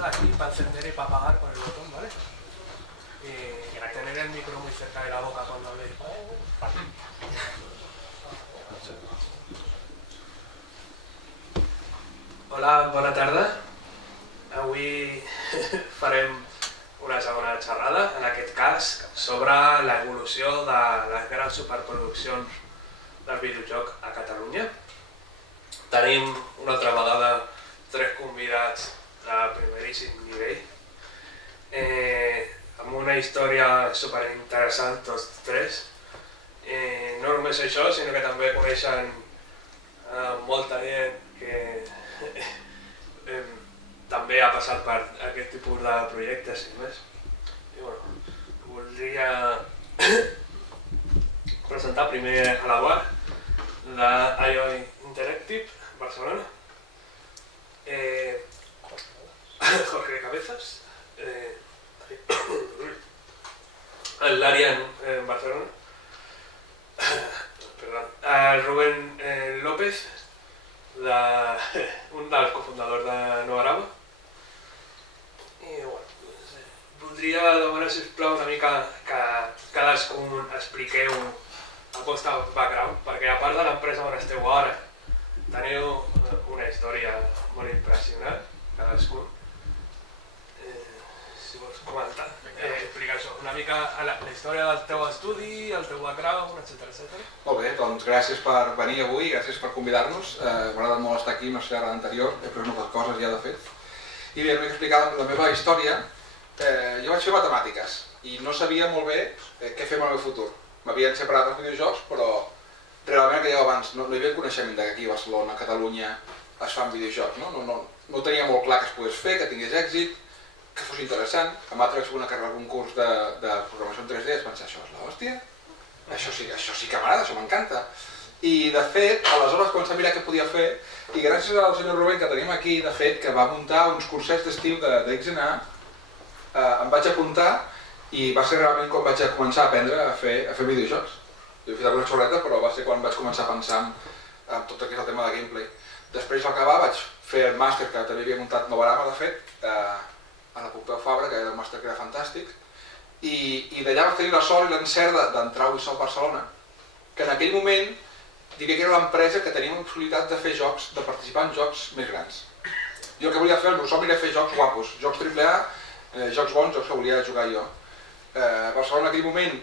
esto de aquí para encender y para apagar con el botón, ¿vale? Y tener el micro muy cerca de la boca cuando habléis. Hola, bona tarda. Avui farem una segona xerrada, en aquest cas, sobre l'evolució de les grans superproduccions del videojoc a Catalunya. Tenim una altra vegada 3 convidats de primeríssim nivell, amb una història superinteressant tots 3. No només això, sinó que també coneixen molta gent que també ha passat per aquest tipus de projectes i més. I bueno, voldria presentar primer a l'Eduard d'IOI Interactive, Barcelona, Jorge Cabezas, l'Arian en Barcelona, Rubén López, un dels cofundadors de Nova Araba. I bueno, voldria demanar, sisplau, una mica que cadascun expliqueu el vostre background, perquè a part de l'empresa on esteu ara, teniu una història molt impressionant, cadascun. Si vols comentar, explicar això, una mica la història del teu estudi, el teu background, etc. Molt bé, doncs gràcies per venir avui, gràcies per convidar-nos. M'ha agradat molt estar aquí, no sé, a l'anterior, he après moltes coses ja de fet. I bé, m'he explicat la meva història. Jo vaig fer matemàtiques i no sabia molt bé què fer amb el meu futur. M'havien separat els videojocs, però realment que jo abans no hi havia coneixement que aquí a Barcelona, a Catalunya, es fan videojocs. No tenia molt clar que es pogués fer, que tingués èxit, que fos interessant. Em va treure una carrera, algun curs de programació en 3D i vaig pensar, això és l'hòstia? Això sí que m'agrada, això m'encanta. I de fet, aleshores començar a mirar què podia fer, i gràcies al senyor Rubén que tenim aquí, de fet, que va muntar uns cursets d'estiu d'XNA, em vaig apuntar i va ser realment quan vaig començar a aprendre a fer videojocs. Jo he fet alguna xorreta, però va ser quan vaig començar a pensar en tot el que és el tema de gameplay. Després d'acabar vaig fer el màster que també havia muntat Nova Araba, de fet, a la Pompeu Fabra, que era un màster que era fantàstic, i d'allà vaig tenir la sort i l'encert d'entrar a Ubisoft Barcelona, que en aquell moment diria que era l'empresa que tenia la possibilitat de fer jocs, de participar en jocs més grans. Jo el que volia fer, el meu somni era fer jocs guapos, jocs AAA, jocs bons, jocs que volia jugar jo. A Barcelona en aquell moment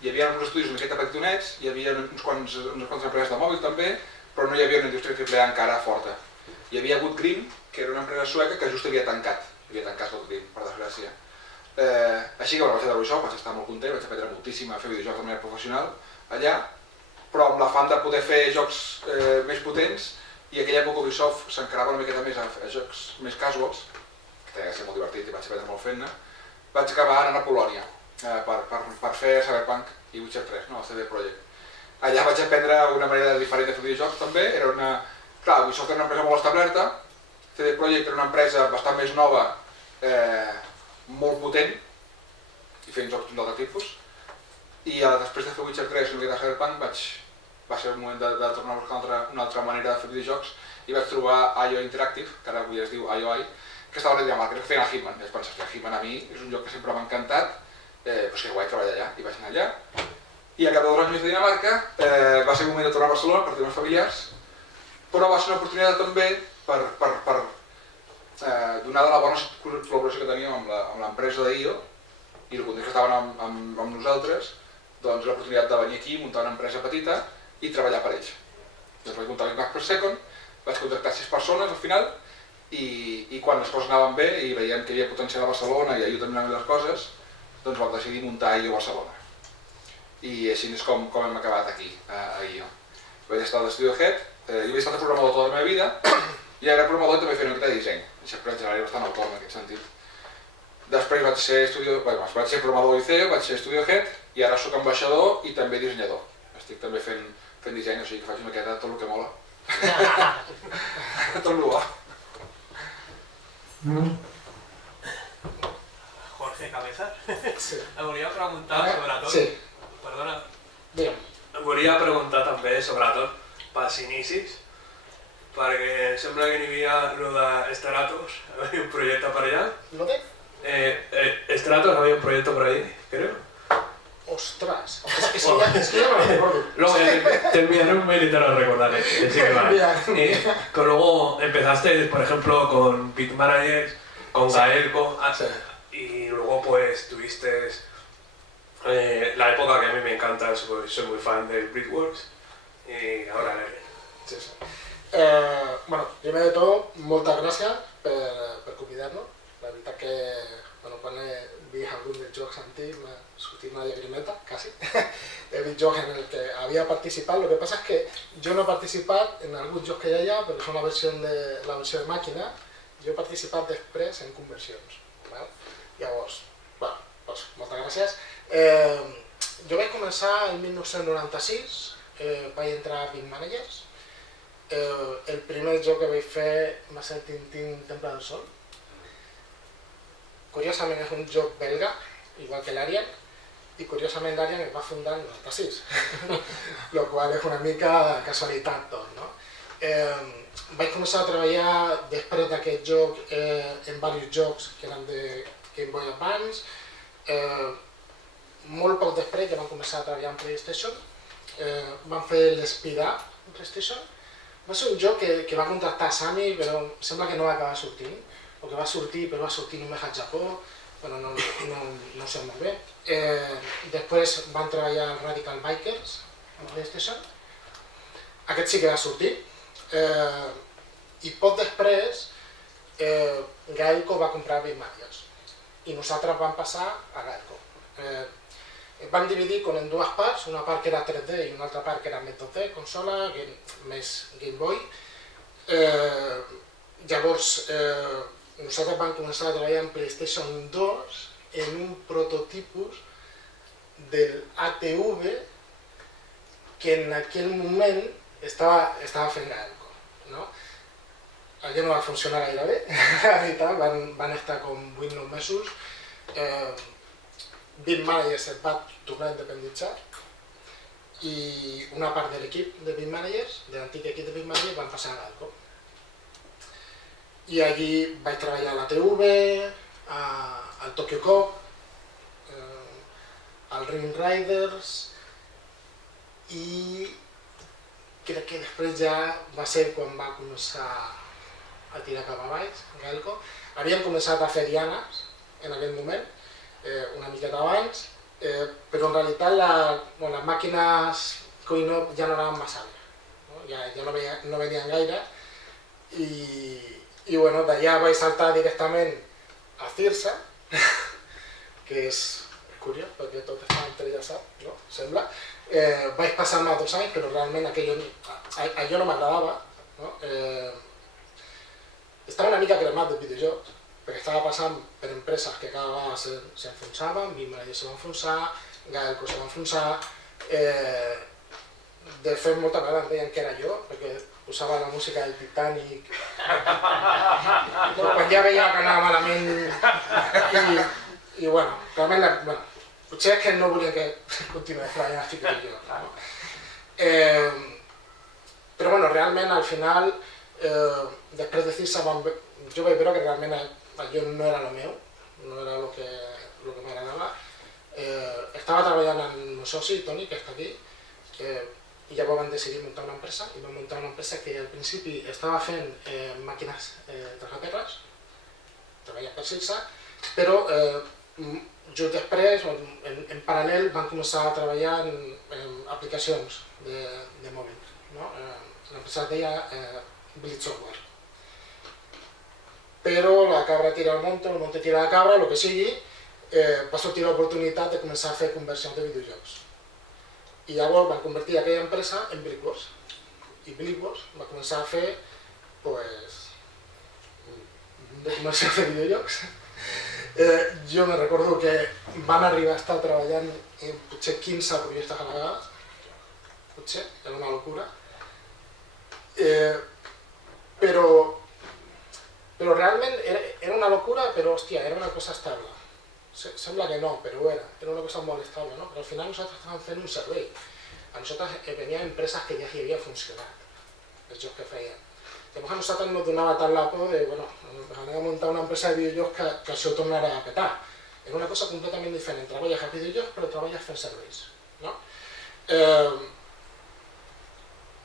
hi havia uns estudis una miqueta petitonets, hi havia unes quantes empreses de mòbil també, però no hi havia una indústria AAA encara forta. Hi havia hagut Grimm, que era una empresa sueca que just havia tancat tot Grimm, per desgràcia. Així que vaig anar a Ubisoft, vaig estar molt content, vaig aprendre moltíssim a fer videojocs de manera professional allà, però amb l'afant de poder fer jocs més potents, i a aquella època Ubisoft s'encarava una miqueta més a jocs més casuals, que tenia que ser molt divertit i vaig aprendre molt fent-ne. Vaig acabar anant a Polònia per fer Cyberpunk i Witcher 3, el CD Projekt. Allà vaig aprendre una manera diferent de fer videojocs també, clar, Ubisoft era una empresa molt establerta, CD Projekt era una empresa bastant més nova, molt potent, i fent jocs d'un altre tipus. I després de fer Witcher 3 i de Cyberpunk va ser el moment de tornar a buscar una altra manera de fer videojocs i vaig trobar IOI Interactive, que ara avui es diu IOI, que estava a Dinamarca, que feien el Hitman. I vaig pensar, que el Hitman a mi és un joc que sempre m'ha encantat, doncs que guai treballar allà, i vaig anar allà. I al cap de 2 anys més de Dinamarca va ser el moment de tornar a Barcelona per temes familiars, però va ser una oportunitat també per donada la bona col·laboració que teníem amb l'empresa d'IO i el context que estaven amb nosaltres, doncs l'oportunitat de venir aquí, muntar una empresa petita i treballar per ells. Doncs vaig muntar l'Impact per Second, vaig contractar 6 persones al final i quan les coses anaven bé i veiem que hi havia potencial a Barcelona i allò també anaven les coses, doncs vam decidir muntar IO Barcelona. I així és com hem acabat aquí, a IO. Vaig estar a l'Estudio Head, jo havia estat programador tota la meva vida i era programador i també feia una miqueta de disseny. Sempre en general era bastant autònom en aquest sentit. Després vaig ser programador d'ICEO, vaig ser Studio Head i ara soc ambaixador i també dissenyador. Estic també fent disseny, o sigui que faig una miqueta tot el que mola. Tot el bo. Jorge Cabezas, em volia preguntar sobretot... Sí. Perdona. Bé. Em volia preguntar també sobretot pels inicis. perquè sembla que n'hi havia el de Stratos, havia un projecte per allà. ¿Lo de? Stratos había un proyecto por ahí, creo. Ostras, es que ya no lo recuerdo. Luego te enviaré un mail y te lo recordaré. Sí que vale. Que luego empezaste, por ejemplo, con Beat Managers, con Gaelco, y luego pues tuviste la época que a mí me encanta, soy muy fan de Brickworks, y ahora Sí, sí. Bueno, primer de tot, moltes gràcies per convidar-nos. La veritat que quan he vist algun dels jocs antics m'ha sortit una llagrimeta, quasi. He vist jocs en el que havia participat, lo que passa és que jo no he participat en alguns jocs que hi ha, perquè són la versió de màquina, jo he participat després en conversions. Llavors, doncs, moltes gràcies. Jo vaig començar el 1996, vaig entrar a Beat Managers. El primer joc que vaig fer va ser Tintín Temple del Sol. Curiosament és un joc belga, igual que l'Arian, i curiosament l'Arian es va fundar en 96, el qual és una mica casualitat tot, no? Vaig començar a treballar després d'aquest joc en diversos jocs que eren de Game Boy Advance. Molt poc després ja vam començar a treballar en PlayStation, vam fer l'Spida en PlayStation. Va ser un joc que va contractar Sammy, però sembla que no va acabar sortint. El que va sortir, però va sortir només al Japó, bueno, no sé molt bé. Després van treballar Radical Bikers en PlayStation. Aquest sí que va sortir. I poc després Gaelco va comprar Beat Managers i nosaltres vam passar a Gaelco. Van dividir en dues parts, una part que era 3D i una altra part que era més 2D, consola, més Game Boy. Llavors, nosaltres vam començar a treballar en PlayStation 2 en un prototipus del ATV que en aquell moment estava fent Gaelco, no? Allò no va funcionar gaire bé, la veritat, van estar com 8 o 9 mesos. Beat Managers es va tornar a independitzar i una part de l'equip de Beat Managers, de l'antic equip de Beat Managers, van passar a Gaelco. I allí vaig treballar a la TV, al Tokyo Cop, al Ring Riders i crec que després ja va ser quan va començar a tirar cap a baix, Gaelco. Havíem començat a fer dianes en aquell moment, una miqueta abans, però en realitat les màquines coin-op ja no anaven massa bé, ja no venien gaire i d'allà vaig saltar directament a Cirsa, que és curiós perquè tot està entrellaçat, no? Sembla. Vaig passar-me 2 anys, però realment allò no m'agradava. Estava una mica cremat de videojocs, perquè estava passant per empreses que cada vegada s'enfonsaven, Beat Managers se va enfonsar, Gaelco se va enfonsar. De fet, moltes vegades em deien que era jo, perquè posava la música del Titanic. Quan ja veia que anava malament i bueno, realment, potser és que no volia que continués treballant a Chiquitillo. Però bueno, realment al final, després de Cirsa, jo vaig veure que realment allò no era el meu, no era el que m'agradava. Estava treballant amb el meu soci, Toni, que està aquí, i llavors vam decidir muntar una empresa, i vam muntar una empresa que al principi estava fent màquines tragaterres, treballant per Cirsa, però just després, en paral·lel, vam començar a treballar en aplicacions de mòbil. L'empresa es deia Blitz Software. Però la cabra tira el monte tira la cabra, el que sigui, va sortir l'oportunitat de començar a fer conversions de videojocs. I llavors van convertir aquella empresa en Brickworks. I Brickworks va començar a fer, de conversions de videojocs. Jo me recordo que van arribar a estar treballant en potser 15 projectes a la vegada. Potser, era una locura. Però realment era una locura, però hòstia, era una cosa estable. Sembla que no, però era una cosa molt estable, no? Però al final nosaltres estàvem fent un servei. A nosaltres venien empreses que ja hi havia funcionat, els jocs que feien. Llavors a nosaltres nos donava tant la por de, bueno, anem a muntar una empresa de videojocs que això ho tornarà a petar. És una cosa completament diferent, treballes a videojocs però treballes fent serveis, no?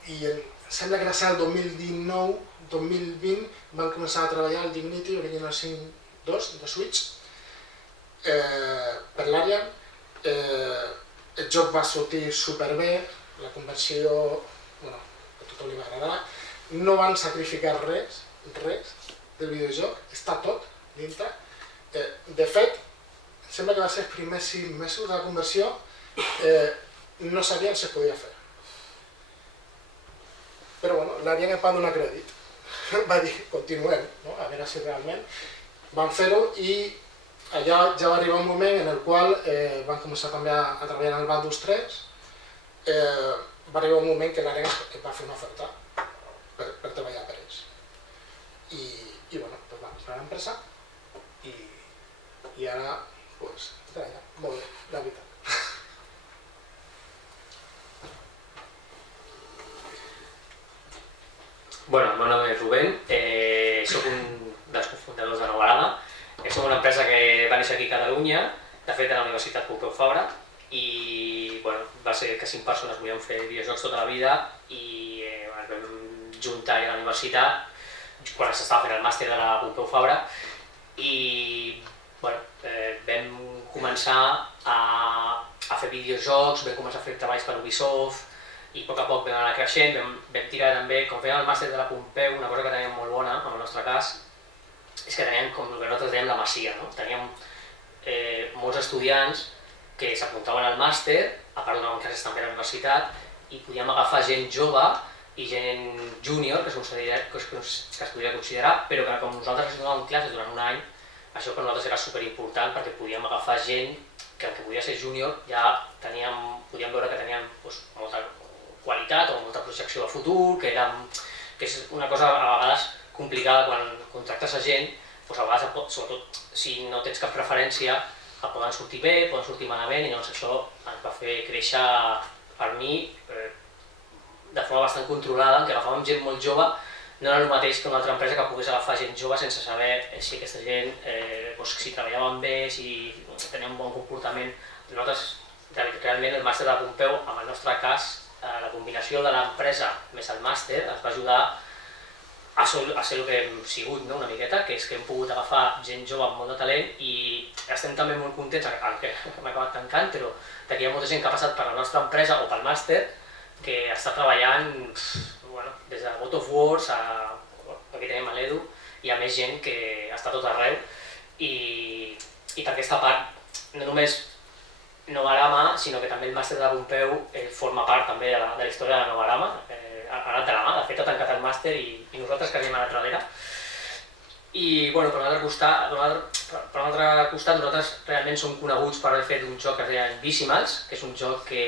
I sembla que va ser el 2019-2020 van començar a treballar el Dignity Original Sin 2 de Switch per l'Arian. El joc va sortir superbé, la conversió, bueno, a tothom li va agradar. No van sacrificar res del videojoc, està tot dintre. De fet, sembla que va ser els primers 6 mesos de la conversió, no sabien si es podia fer. Però bueno, l'Arian em va donar crèdit, va dir, continuem, no? A veure si realment van fer-ho i allà ja va arribar un moment en el qual van començar també a treballar en el Baldur's 3. Va arribar un moment que l'Arian va fer una oferta per treballar per ells. I bueno, doncs va comprar l'empresa i ara pues, treballa molt bé, la veritat. Bueno, el meu nom és Rubén, soc un dels cofundadors de Novarama. Som una empresa que va néixer aquí a Catalunya, de fet a la Universitat Pompeu Fabra, i bueno, va ser que 5 persones volien fer videojocs tota la vida i ens vam juntar a la universitat quan s'estava fent el màster de la Pompeu Fabra i bueno, vam començar a fer videojocs, vam començar a fer treballs per Ubisoft i a poc vam anar creixent, vam tirar també, com fèiem el màster de la Pompeu, una cosa que teníem molt bona, en el nostre cas, és que teníem, com nosaltres dèiem, la masia, no? Teníem molts estudiants que s'apuntaven al màster, a part donaven classes també a la universitat, i podíem agafar gent jove i gent júnior, que es podria considerar, però que com nosaltres ens donàvem classes durant un any, això per nosaltres era superimportant perquè podíem agafar gent que el que podia ser júnior ja podíem veure que tenien molta qualitat o molta projecció de futur, que és una cosa a vegades complicada quan contractes a gent, doncs a vegades, sobretot si no tens cap preferència, et poden sortir bé, poden sortir malament, i llavors això ens va fer créixer, per mi, de forma bastant controlada, en què agafàvem gent molt jove, no era el mateix que una altra empresa que pogués agafar gent jove sense saber si aquesta gent, si treballaven bé, si tenien un bon comportament. Nosaltres, realment, el màster de la Pompeu, en el nostre cas, la combinació de l'empresa més el màster ens va ajudar a ser el que hem sigut, una miqueta, que és que hem pogut agafar gent jove amb molt de talent i estem també molt contents, que hem acabat tancant, però que hi ha molta gent que ha passat per la nostra empresa o pel màster que està treballant des de God of Wars aquí tenim l'Edu, hi ha més gent que està tot arreu i per aquesta part no només Novarama, sinó que també el màster de la Pompeu forma part també de la història de Novarama, ha anat de la mà, de fet ha tancat el màster i nosaltres que anem a l'altra darrere. I per un altre costat nosaltres realment som coneguts per haver fet un joc que es deia Invisimals, que és un joc que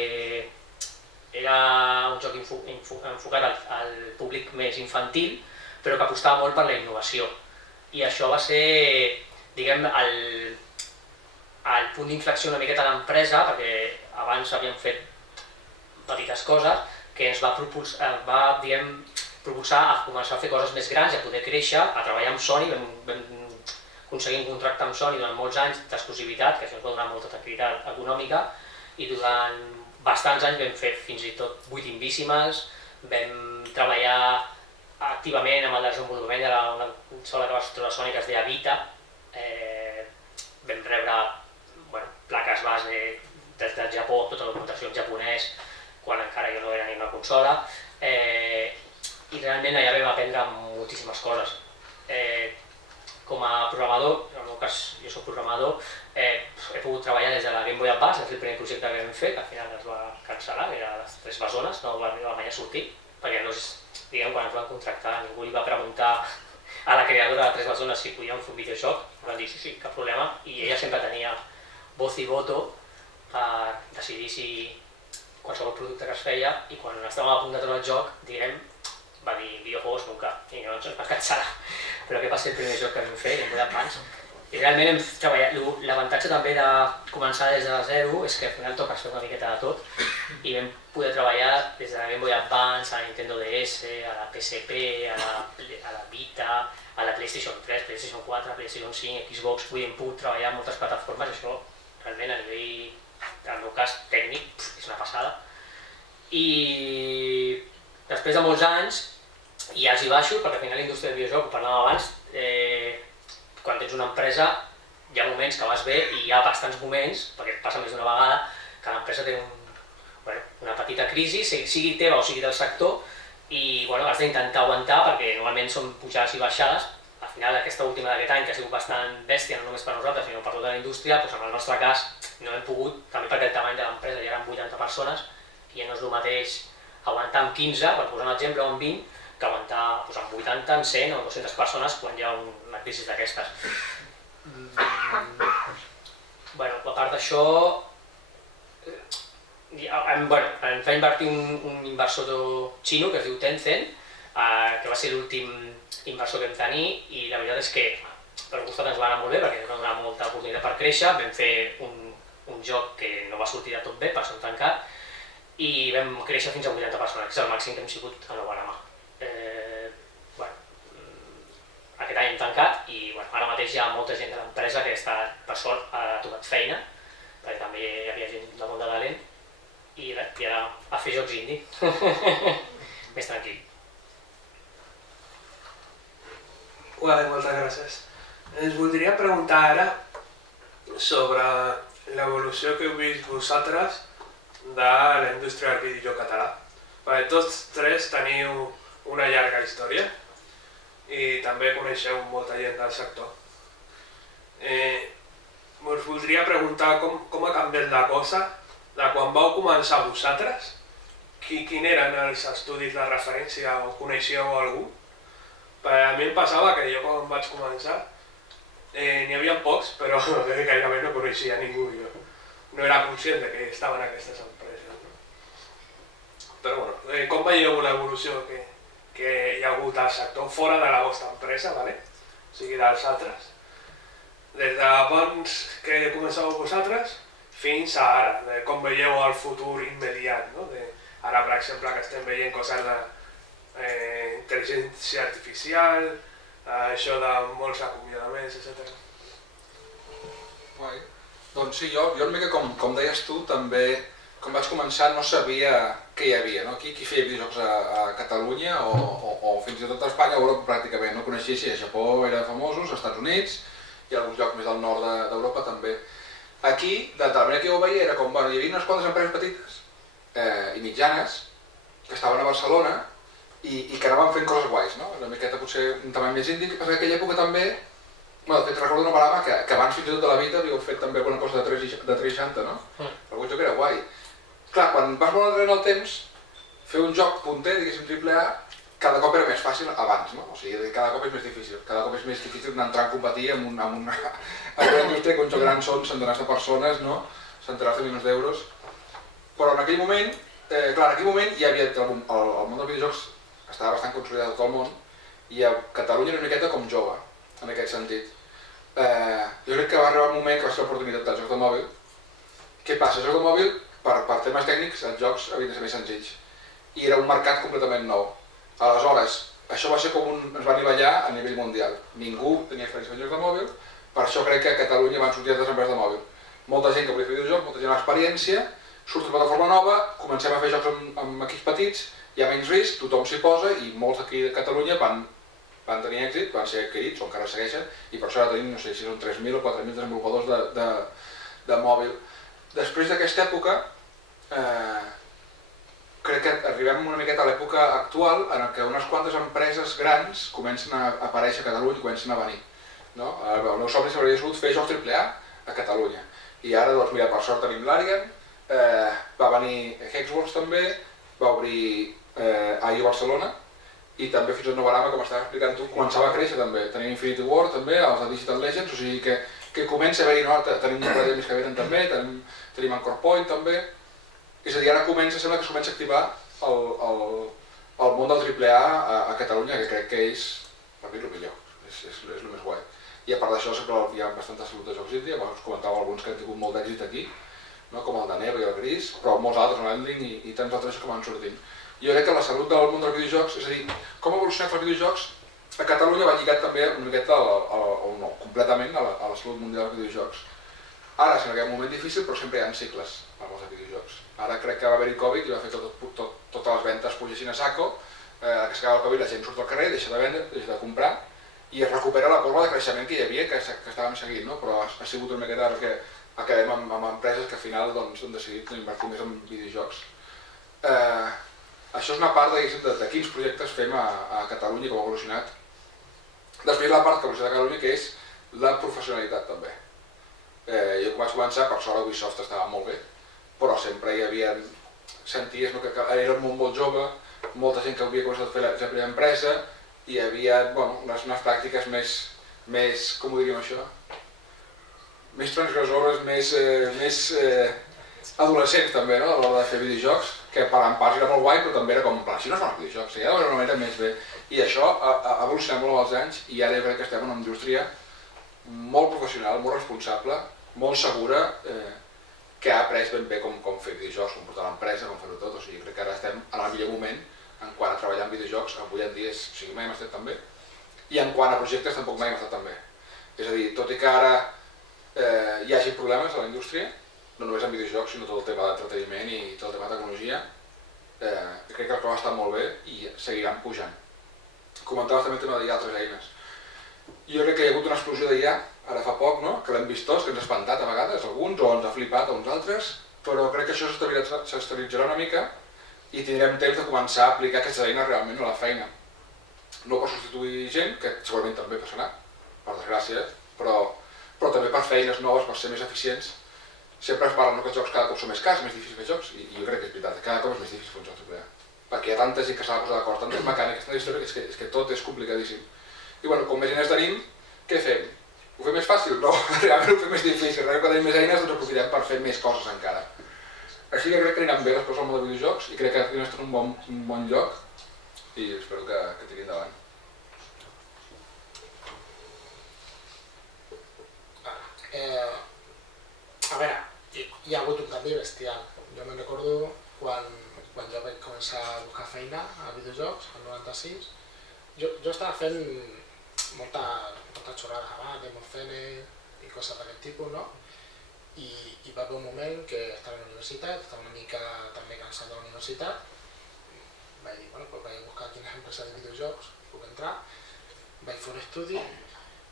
era un joc enfocat al públic més infantil, però que apostava molt per la innovació. I això va ser, diguem, el punt d'inflexió una miqueta a l'empresa, perquè abans havíem fet petites coses, que ens va propulsar a començar a fer coses més grans i a poder créixer, a treballar amb Sony. Vam aconseguir un contracte amb Sony durant molts anys d'exclusivitat, que això ens va donar molta tranquil·litat econòmica, i durant bastants anys vam fer fins i tot 8 Invisimals, vam treballar activament amb el desenvolupament d'una consola que va sortir a Sony que es deia Vita, vam rebre plaques base des del Japó, tota la documentació en japonès, quan encara jo no era ni una consola, i realment allà vam aprendre moltíssimes coses. Com a programador, en el meu cas jo soc programador, he pogut treballar des de la Game Boy Advance, és el primer projecte que vam fer, que al final es va cancel·lar, era les 3 bessones, no va arribar mai a sortir, perquè quan ens van contractar ningú li va preguntar a la creadora de 3 bessones si podíem fer un videojoc, van dir sí, cap problema, i ella sempre tenia voz i voto per decidir si qualsevol producte que es feia, i quan estàvem a punt de trobar el joc, diguem, va dir videojuegos nunca, i llavors ens va cancel·lar. Però aquest va ser el primer joc que vam fer, Game Boy Advance, I realment hem treballat, l'avantatge també de començar des de zero és que al final toques fer una miqueta de tot i vam poder treballar des de la Game Boy Advance, a la Nintendo DS, a la PSP, a la Vita, a la PlayStation 3, PlayStation 4, PlayStation 5, Xbox, hem pogut treballar en moltes plataformes, això realment a nivell, en el meu cas, tècnic, és una passada. I després de molts anys, i ja els hi baixo, perquè al final la indústria del videojoc, ho parlàvem abans, quan tens una empresa hi ha moments que vas bé i hi ha bastants moments, perquè et passa més d'una vegada, que l'empresa té una petita crisi, sigui teva o sigui del sector, i has d'intentar aguantar perquè normalment són pujades i baixades. Al final aquesta última d'aquest any, que ha sigut bastant bèstia, no només per nosaltres, sinó per tota la indústria, en el nostre cas no hem pogut, també perquè el tamany de l'empresa ja eren 80 persones, i ja no és el mateix aguantar amb 15, per posar un exemple, o amb 20, que aguantar amb 80, amb 100 o 200 persones quan hi ha una crisi d'aquestes. A part d'això, ens va invertir un inversor xino que es diu Tencent, que va ser l'últim inversor que vam tenir, i la veritat és que per costat ens va anar molt bé perquè ens va donar molta oportunitat per créixer. Vam fer un joc que no va sortir de tot bé, per ser un tancat, i vam créixer fins a 80 persones, que és el màxim que hem sigut a Novarama. Aquest any hem tancat i ara mateix hi ha molta gent de l'empresa que per sort ha trobat feina, perquè també hi havia gent del món de talent, i ara a fer jocs indie, més tranquil. Moltes gràcies. Ens voldria preguntar ara sobre l'evolució que heu vist vosaltres de la indústria del videojoc català. Perquè tots tres teniu una llarga història i també coneixeu molta gent del sector. Us voldria preguntar com ha canviat la cosa de quan vau començar vosaltres, quin eren els estudis de referència o coneixeu algú? Perquè a mi em passava que jo quan vaig començar n'hi havia pocs, però gairebé no coneixia ningú. Jo no era conscient que estaven aquestes empreses. Però com veieu l'evolució que hi ha hagut al sector fora de la vostra empresa, o sigui dels altres? Des d'abans que començàveu vosaltres fins a ara, com veieu el futur immediat. Ara, per exemple, que estem veient coses d'intel·ligència artificial, això de molts acomiadaments, etc. Doncs sí, jo una mica com deies tu, també quan vaig començar no sabia què hi havia, qui feia videojocs a Catalunya o fins i tot a Espanya o Europa pràcticament. No coneixia si a Japó eren famosos, als Estats Units i alguns llocs més del nord d'Europa també. Aquí, de la manera que jo ho veia, era com, hi havia unes quantes empreses petites i mitjanes que estaven a Barcelona i que anaven fent coses guais, una miqueta potser un tamany més índim, que passa que aquella època també, de fet recordo una Novarama que abans fins i tot de la Vita havíeu fet també alguna cosa de 360, algun joc era guai. Clar, quan vas molt enrere en el temps, fer un joc punter, diguéssim AAA, cada cop era més fàcil abans, o sigui, cada cop és més difícil. Cada cop és més difícil entrar a competir amb una indústria que un joc gran són centenars de persones, centenars de milions d'euros. Però en aquell moment, hi havia el món dels videojocs estava bastant consolidat a tot el món i a Catalunya era una miqueta com jove, en aquest sentit. Jo crec que va arribar un moment que va ser l'oportunitat del joc de mòbil. Què passa? El joc de mòbil, per temes tècnics, els jocs havien de ser més senzills i era un mercat completament nou. Aleshores, això va ser com ens va anivellar a nivell mundial. Ningú tenia experiència en jocs de mòbil, per això crec que a Catalunya van sortir altres empreses de mòbil. Molta gent que volia fer videojocs, molta gent amb experiència, surt una plataforma nova, comencem a fer jocs amb equips petits, hi ha menys risc, tothom s'hi posa i molts aquí a Catalunya van tenir èxit, van ser adquirits o encara segueixen i per això ara tenim, no sé si són 3.000 o 4.000 desenvolupadors de mòbil. Després d'aquesta època, crec que arribem una miqueta a l'època actual en què unes quantes empreses grans comencen a aparèixer a Catalunya i comencen a venir. El meu somni s'hauria sigut fer jocs AAA a Catalunya. I ara, doncs mira, per sort tenim l'Arian, va venir Hexworks també, va obrir IO Barcelona i també fins a Novarama, com estaves explicant tu, començava a créixer també. Tenim Infinity Ward també, els de Digital Legends, o sigui que comença a haver-hi, tenim un parell més que venen també, tenim Anchor Point també. És a dir, ara sembla que es comença a activar el món del AAA a Catalunya, que crec que és, per mi, el millor, és el més guai. i a part d'això sempre hi ha bastanta salut de jocs indie, us comentava alguns que han tingut molt d'èxit aquí, no? Com el de Nero i el Gris, però molts altres, el Endling i tants altres que van sortint. Jo crec que la salut del món dels videojocs, és a dir, com ha evolucionat els videojocs, a Catalunya va lligat també una miqueta, o no, completament a la salut mundial dels videojocs. Ara és en aquest moment difícil, però sempre hi ha cicles amb els videojocs. Ara crec que va haver-hi Covid i va fer que totes les ventes pugessin a saco, que s'acaba el Covid la gent surt al carrer, deixa de vendre, deixa de comprar, i es recupera la corba de creixement que hi havia, que estàvem seguint, no? Però ha sigut una miqueta perquè acabem amb empreses que al final doncs, han decidit invertir més en videojocs. Això és una part de quins projectes fem a Catalunya i com ha evolucionat. Després la part que ha evolucionat a Catalunya, que és la professionalitat també. Jo vaig començar, per sort Ubisoft estava molt bé, però sempre hi havia, senties que era un món molt jove, molta gent que havia començat a fer la seva empresa, i hi havia unes pràctiques més, com ho diríem això, més transgressores, més adolescents també, no? A l'hora de fer videojocs, que en part era molt guai, però també era com, això no són els videojocs, ja d'una manera més bé. I això ha evolucionat molt amb els anys i ara jo crec que estem en una indústria molt professional, molt responsable, molt segura, que ha après ben bé com fer videojocs, com portar l'empresa, com fer-ho tot. O sigui, crec que ara estem en el millor moment en quant a treballar en videojocs, avui en dia mai hem estat tan bé, i en quant a projectes tampoc mai hem estat tan bé. És a dir, tot i que ara hi hagi problemes a la indústria, no només en videojocs, sinó tot el tema d'entreteniment i tot el tema de tecnologia, crec que el clau està molt bé i seguiran pujant. Comentaves també el tema d'IA, altres eines. Jo crec que hi ha hagut una explosió d'IA, ara fa poc, no? Que l'hem vist tots, que ens ha espantat a vegades, alguns, o ens ha flipat a uns altres, però crec que això s'estabilitzarà una mica i tindrem temps de començar a aplicar aquestes eines realment a la feina. No per substituir gent, que segurament també passarà, per desgràcia, però també per feines noves, per ser més eficients. Sempre es parla que els jocs cada cop són més cars, més difícils fer jocs, i jo crec que és veritat, cada cop és més difícil fer un joc AAA. Perquè hi ha tanta gent que s'ha de posar d'acord, tantes mecàniques, tanta història, és que tot és complicadíssim. I bueno, com més eines tenim, què fem? Ho fem més fàcil? No, realment ho fem més difícil. Realment quan tenim més eines doncs aprofitem per fer més coses encara. Així que crec que aniran bé les coses al món de videojocs i crec que aquí estem en un bon lloc i espero que tiri endavant. A veure, hi ha hagut un canvi bestial. Jo me'n recordo quan jo vaig començar a buscar feina a videojocs, al 96, jo estava fent molta xorrada abans, de Morfene i coses d'aquest tipus, no? I va haver un moment que estava a la universitat, estava una mica també cansat de la universitat, vaig dir, bueno, doncs vaig buscar quines empreses de videojocs puc entrar, vaig fer un estudi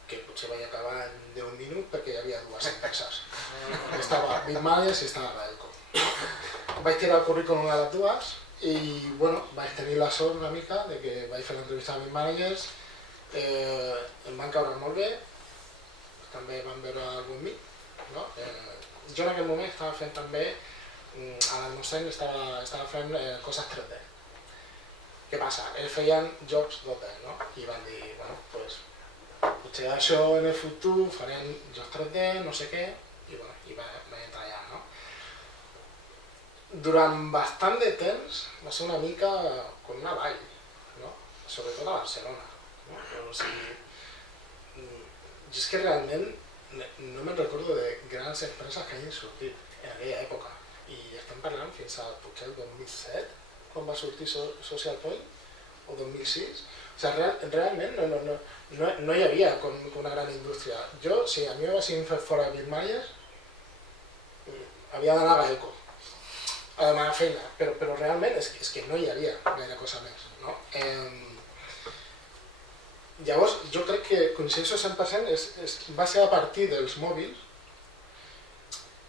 que potser vaig acabar en 10 minuts perquè hi havia dues empreses. Estava Bitmanias i estava Raelco. Vaig tirar el currículum a les dues i bueno, vaig tenir la sort una mica de que vaig fer l'entrevista amb Bitmanias, em van caure molt bé, també van veure algun mi. No? Jo en aquell moment estava fent també, a l'Almocén estava fent coses 3D. Què passa? Ells feien jocs 2D, no? I van dir, bueno, pues, potser això en el futur farem jocs 3D, no sé què, i bueno, vaig entrar allà, no? Durant bastant de temps va ser una mica com una vall, no? Sobretot a Barcelona, no? Però, o sigui, jo és que realment no me'n recordo de grans empreses que hagin sortit en aquella època i estem parlant fins al potser el 2007 quan va sortir Social Point o 2006. O sigui, realment no hi havia com una gran indústria. Jo, si a mi m'ho vassin fet fora de Bitmanias, havia d'anar a Gaelco a demanar feina, però realment és que no hi havia gaire cosa més, no? Llavors, jo crec que coincideixo 100% va ser a partir dels mòbils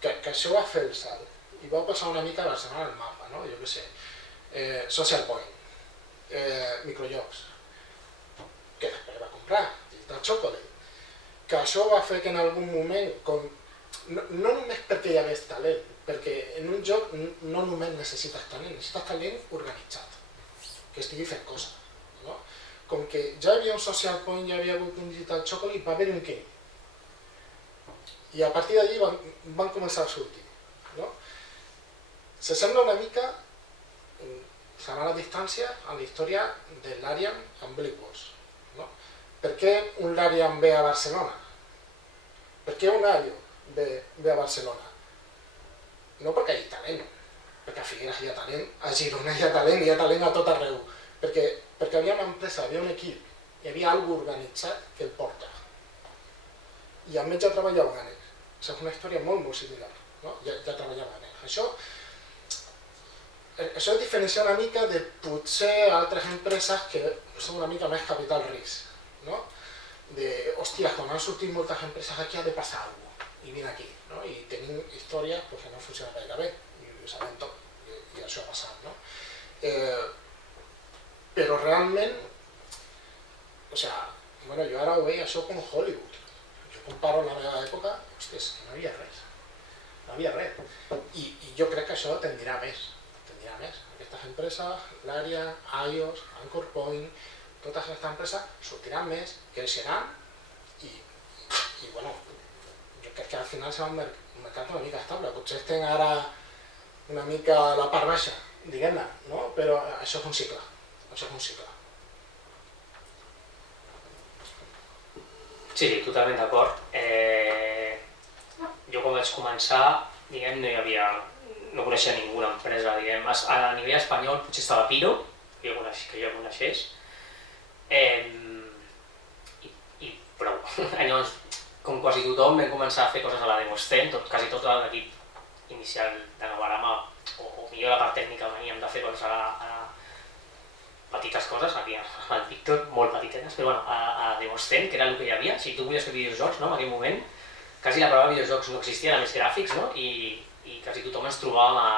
que això va fer el salt i va passar una mica a Barcelona al mapa, no? Jo què sé, Social Point, microjocs, que després va comprar, Digital Chocolate, que això va fer que en algun moment, no només perquè hi hagués talent, perquè en un joc no només necessites talent organitzat, que estigui fent coses. Com que ja hi havia un Social Point, ja havia hagut un Digital Chocolate, va haver un King. I a partir d'allí van començar a sortir. No? Se sembla una mica, serà a la distància, a la història de l'Arian amb Blade Wars. No? Per què un l'Arian ve a Barcelona? què un avi ve a Barcelona? No perquè hi ha talent, perquè a Figueres hi ha talent, a Girona hi ha talent a tot arreu, perquè hi havia una empresa, hi havia un equip, hi havia alguna cosa organitzat que el porta. I el metge treballava en ANEC. És una història molt similar, no? Ja treballava en ANEC. Això diferencia una mica de potser altres empreses que són una mica més capital risc, no? Hòstia, quan han sortit moltes empreses aquí ha de passar alguna cosa, i vine aquí, no? I tenim històries que no funcionen gaire bé, i ho sabem tot, i això ha passat, no? Però realment, jo ara ho veig això com Hollywood. Jo comparo la meva època, hòstia, és que no hi havia res. I jo crec que això tendirà més. Aquestes empreses, l'àrea, iOS, Anchor Point, totes aquestes empreses sortiran més, creixeran i bueno, jo crec que al final serà un mercat una mica estable. Potser estem ara una mica a la part baixa, diguem-ne, no? Però això és un cicle. Sí, totalment d'acord. Jo quan vaig començar, diguem, no coneixia ningú empresa, diguem. A nivell espanyol potser estava Piro, que jo coneixés, i prou. Llavors, com quasi tothom, vam començar a fer coses a la Demoscene, quasi tot l'equip inicial de Novarama, o millor la part tècnica, veníem de fer coses a petites coses, aquí al Víctor, molt petitetes, però bueno, a Demoscene, que era el que hi havia. Si tu volies fer videojocs, no, en aquell moment, quasi la prova de videojocs no existia, era més gràfics, no? I quasi tothom ens trobàvem a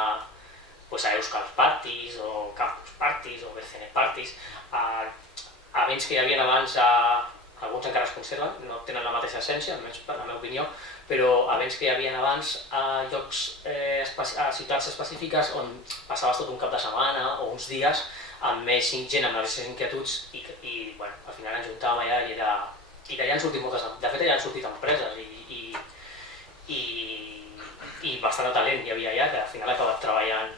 Euskal Parties, o Campus Parties, o BCN Parties, a events que hi havia abans, alguns encara es conserven, no tenen la mateixa essència, almenys per la meva opinió, però events que hi havia abans a llocs, a ciutats específiques on passaves tot un cap de setmana o uns dies amb més gent, amb les mateixes inquietuds i bueno, al final ens juntàvem allà i d'allà han sortit moltes, de fet allà han sortit empreses i bastant de talent hi havia allà, que al final ha acabat treballant.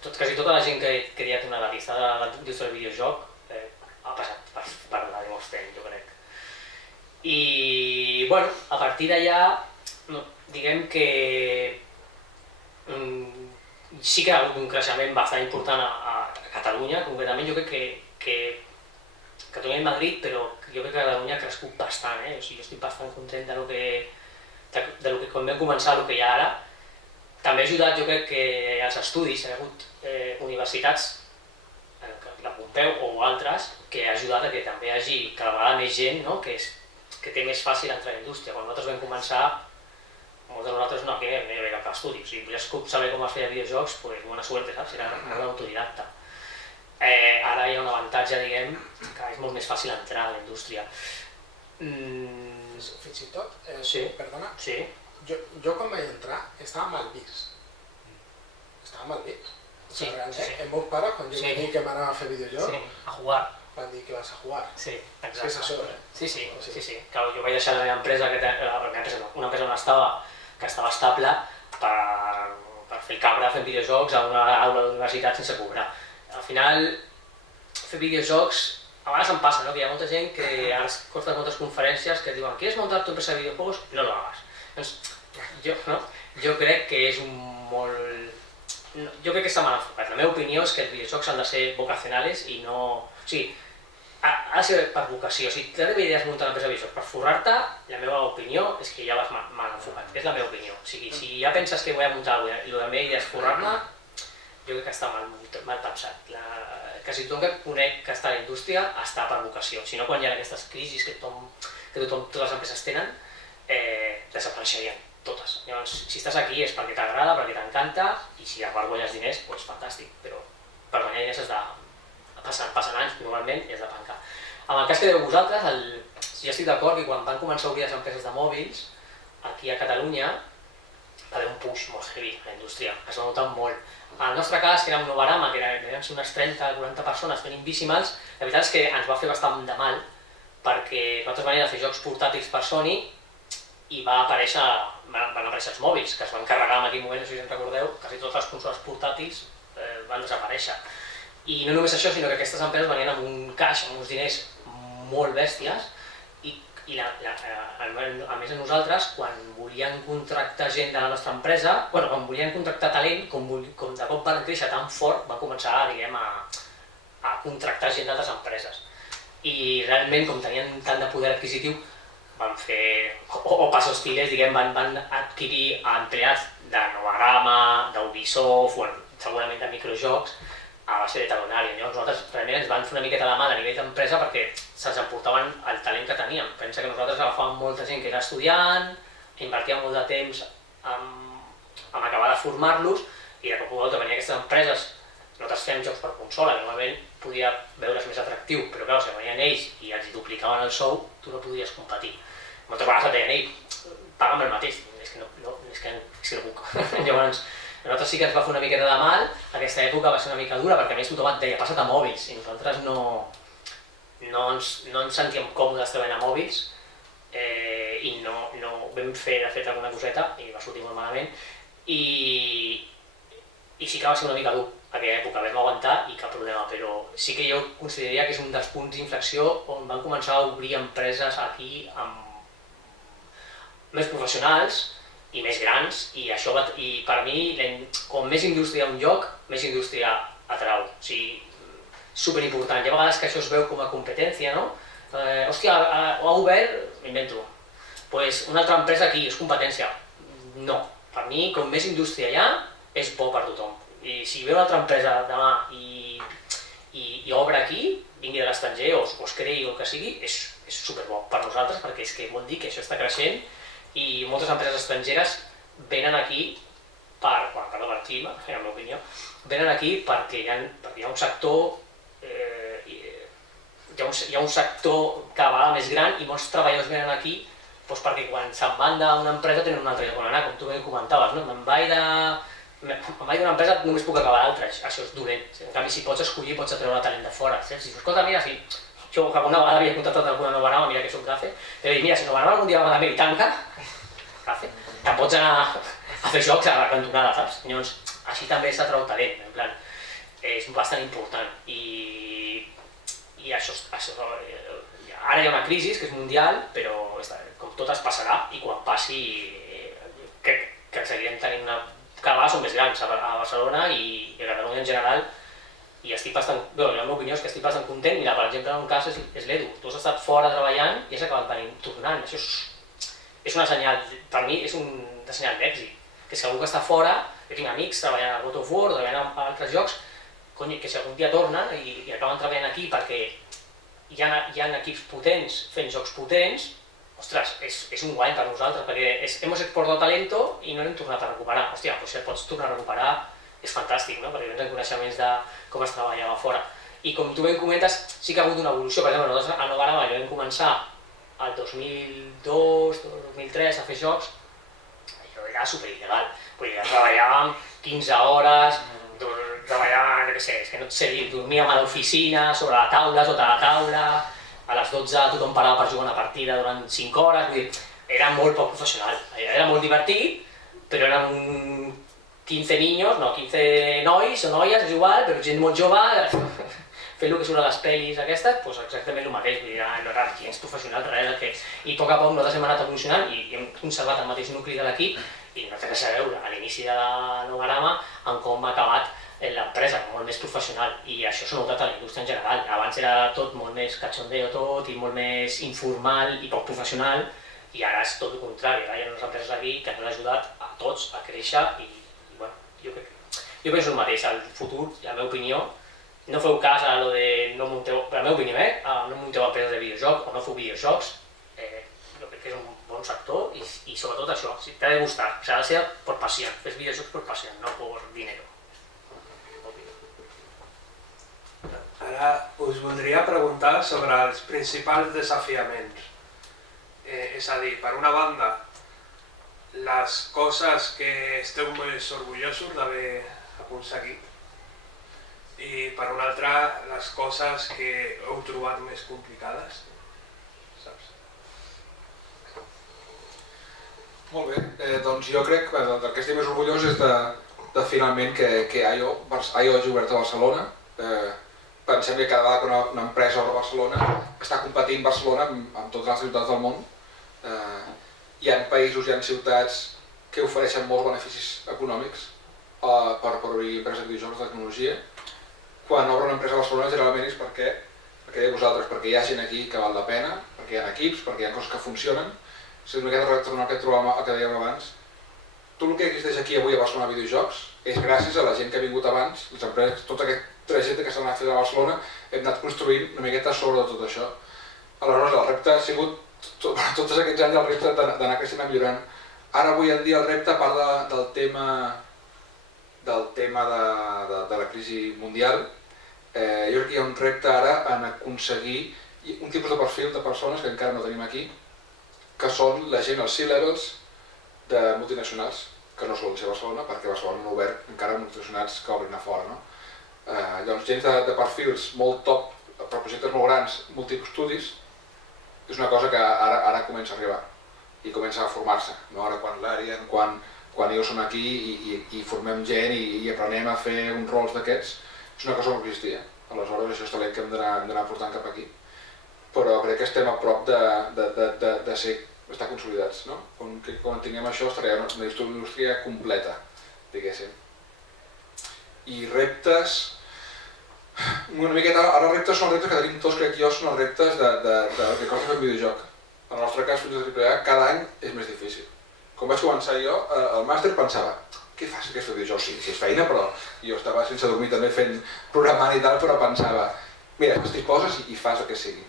Quasi tota la gent que hi ha tornat a l'ista de la indústria del videojoc ha passat per la Demoscene, jo crec. I bueno, a partir d'allà, diguem que sí que ha hagut un creixement bastant important a Catalunya, concretament. Jo crec que Catalunya i Madrid, però jo crec que Catalunya ha crescut bastant, o sigui, jo estic bastant content del que quan vam començar, el que hi ha ara. També ha ajudat, jo crec, que als estudis, hi ha hagut universitats, la Pompeu o altres, que ha ajudat a que també hi hagi cada vegada més gent, no? que té més fàcil entrar a la indústria. Quan nosaltres vam començar, molts de nosaltres no hi havia cap estudi. O sigui, volies saber com es feia videojocs, doncs bona sort, saps? Era molt autodidacta. Ara hi ha un avantatge, diguem, que és molt més fàcil entrar a la indústria. Fins i tot, perdona, Sí. jo quan vaig entrar estava mal vist. O sigui, realment, els meus pares, quan jo vaig dir que m'anava a fer videojocs, A jugar. van dir que vas a jugar. Sí, exacte. És això, Sí. Clar, jo vaig deixar la meva empresa, una empresa on estava, que estava estable, per fer el cabra fent videojocs a una aula d'universitat sense cobrar. Al final, fer videojocs, a vegades em passa, que hi ha molta gent que ara es costa moltes conferències que diuen ¿quieres montar tu empresa de videojuegos? No lo hagas. Jo crec que és jo crec que està mal enfocat. La meva opinió és que els videojocs han de ser vocacionals i no... O sigui, ha de ser per vocació. Si la teva idea és muntar una empresa de videojocs per forrar-te, la meva opinió és que ja vas mal enfocat. És la meva opinió. O sigui, si ja penses que vull muntar alguna cosa i la meva idea és forrar-me, jo crec que està mal pensat. Quasi tothom que conec que està a la indústria està per vocació. Si no, quan hi ha aquestes crisis que totes les empreses tenen, desapareixerien totes. Llavors, si estàs aquí és perquè t'agrada, perquè t'encanta, i si a part guanyes diners, doncs fantàstic. Però per guanyar diners has de... Passen anys, normalment, i has de pencar. En el cas que deu vosaltres, jo estic d'acord que quan van començar a obrir les empreses de mòbils, aquí a Catalunya, va haver un push molt heavy a la indústria, es va notar molt. En el nostre cas, que érem Novarama, que érem unes 30-40 persones fent Invisimals, la veritat és que ens va fer bastant de mal, perquè nosaltres veníem a fer jocs portàtils per Sony i van aparèixer els mòbils, que es van carregar en aquell moment, no sé si us en recordeu, quasi totes les consoles portàtils van desaparèixer. I no només això, sinó que aquestes empreses venien amb un caix, amb uns diners molt bèsties, i a més a nosaltres, quan volien contractar gent de la nostra empresa, quan volien contractar talent, com de cop van créixer tan fort, va començar a contractar gent d'altres empreses. I realment, com tenien tant de poder adquisitiu, van fer, o passos hostiles, van adquirir empleats de Novagrama, d'Ubisoft, segurament de microjocs, a base de talonari. Llavors nosaltres realment ens van fer una miqueta de mà a nivell d'empresa perquè se'ns emportaven el talent que teníem. Pensa que nosaltres agafàvem molta gent que era estudiant, invertíem molt de temps en acabar de formar-los i de cop i volta venien aquestes empreses. Nosaltres fèiem jocs per consola, que normalment podia veure's més atractiu, però clar, si venien ells i els duplicaven el sou, tu no podies competir. Moltes vegades et deien, paga'm el mateix, és que no puc. Llavors, a nosaltres sí que ens va fer una miqueta de mal, aquesta època va ser una mica dura perquè a més tothom et deia passa't a mòbils i nosaltres no ens sentíem còmodes treballant a mòbils i no vam fer de fet alguna coseta i va sortir molt malament i sí que va ser una mica dur aquella època, vam aguantar i cap problema, però sí que jo consideraria que és un dels punts d'inflexió on van començar a obrir empreses aquí més professionals i més grans, i per mi, com més indústria a un lloc, més indústria atrau. O sigui, superimportant. Hi ha vegades que això es veu com a competència, no? Hòstia, ho ha obert, m'invento. Doncs una altra empresa aquí, és competència. No. Per mi, com més indústria hi ha, és bo per tothom. I si ve una altra empresa demà i obre aquí, vingui de l'estranger o es creï o el que sigui, és superbo per nosaltres, perquè és que vol dir que això està creixent i moltes empreses estrangeres venen aquí per el clima, en la meva opinió, venen aquí perquè hi ha un sector hi ha un sector cada vegada més gran i molts treballadors venen aquí perquè quan se'n van d'una empresa tenen un altre lloc on anar, com tu bé comentaves, no? Me'n vaig d'una empresa, només puc acabar d'altra, això és dolent. En canvi, si pots escollir, pots atreure talent de fora. Si dius, escolta, mira, si jo alguna vegada havia contractat alguna Novagrama, mira que soc gafe, però dic, mira, si Novagrama algun dia va a i tanca, gafe, te'n pots anar a fer jocs a la cantonada, saps? Llavors, així també s'atrau talent, en plan, és bastant important i això, ara hi ha una crisi que és mundial, però com tot es passarà i quan passi crec que seguirem tenint cada vegada són més grans a Barcelona i a Catalunya en general. I estic bastant, la meva opinió és que estic bastant content. Mira, per exemple, en un cas és l'Edu. Tu has estat fora treballant i has acabat tornant. Això és una senyal, per mi és una senyal d'èxit. Que si algú que està fora, jo tinc amics treballant a God of War o treballant a altres jocs, que si algun dia tornen i acaben treballant aquí perquè hi ha equips potents fent jocs potents, ostres, és un guany per nosaltres, perquè hemos exportat talento i no l'hem tornat a recuperar. Hòstia, doncs si el pots tornar a recuperar és fantàstic, no? Perquè tens coneixements de com es treballava fora. I com tu ben comentes, sí que ha hagut una evolució. Per exemple, nosaltres a Novagrama vam començar el 2002, 2003 a fer jocs, això era superil·legal. Treballàvem 15 hores, treballàvem, no sé, és que no et sé dir, dormíem a l'oficina, sobre la taula, sota la taula, a les 12 tothom parava per jugar una partida durant 5 hores, vull dir, era molt poc professional. Era molt divertit, però érem 15 niños, no, 15 nois o noies, és igual, però gent molt jove, fent el que surt a les pel·lis aquestes, doncs exactament el mateix, vull dir, no era gens professional, res, i a poc a poc nosaltres hem anat evolucionant i hem conservat el mateix nucli de l'equip i no té res a veure a l'inici de la Novagrama amb com ha acabat l'empresa, molt més professional, i això s'ha notat a la indústria en general. Abans era tot molt més cachondeo tot i molt més informal i poc professional, i ara és tot el contrari. Ara hi ha unes empreses aquí que ens han ajudat a tots a créixer i bueno, jo penso el mateix, al futur, la meva opinió, no feu cas a lo de no munteu, la meva opinió, no munteu empreses de videojocs o no feu videojocs, jo crec que és un bon sector i sobretot això, t'ha de gustar, s'ha de ser per passió, fes videojocs per passió, no per dinero. Ara us voldria preguntar sobre els principals desafiaments. És a dir, per una banda, les coses que esteu més orgullosos d'haver aconseguit i per una altra, les coses que heu trobat més complicades. Saps? Molt bé, doncs jo crec que del que estic més orgullós és de finalment que IO hagi obert a Barcelona. pensem que cada vegada que una empresa obre a Barcelona està competint Barcelona amb totes les ciutats del món. Hi ha països, hi ha ciutats que ofereixen molts beneficis econòmics per obrir empreses de videojocs de tecnologia. Quan obre una empresa a Barcelona generalment és perquè dèieu vosaltres, perquè hi ha gent aquí que val la pena, perquè hi ha equips, perquè hi ha coses que funcionen. És una miqueta retornar el que dèiem abans. Tot el que existeix aquí avui a Barcelona Videojocs és gràcies a la gent que ha vingut abans, les empreses, tota aquesta trajecte que s'ha anat fent a Barcelona, hem anat construint una miqueta sobre tot això. Aleshores, el repte ha sigut, tots aquests anys, el repte d'anar creixent i millorant. Ara, avui en dia, el repte, a part del tema de la crisi mundial, jo crec que hi ha un repte ara en aconseguir un tipus de perfil de persones que encara no tenim aquí, que són la gent, els C-levels de multinacionals, que no solen ser a Barcelona, perquè a Barcelona no ha obert encara multinacionals que obrin a fora. Llavors, gent de perfils molt top, per projectes molt grans, multiestudis, és una cosa que ara comença a arribar i comença a formar-se. Ara quan l'Ària, quan jo som aquí i formem gent i aprenem a fer uns rols d'aquests, és una cosa que no existia. Aleshores, això és talent que hem d'anar portant cap aquí. Però crec que estem a prop d'estar consolidats. Quan tinguem això, estarem en una indústria completa, diguéssim. I reptes... Una miqueta, ara els reptes són els reptes que tenim tots, crec jo, són els reptes del que costa fer un videojoc. En el nostre cas, fins a AAA, cada any és més difícil. Quan vaig començar jo, el màster pensava, que fàcil que és fer videojocs, sí, és feina, però jo estava sense dormir també fent programant i tal, però pensava, mira, t'hi poses i fas el que sigui.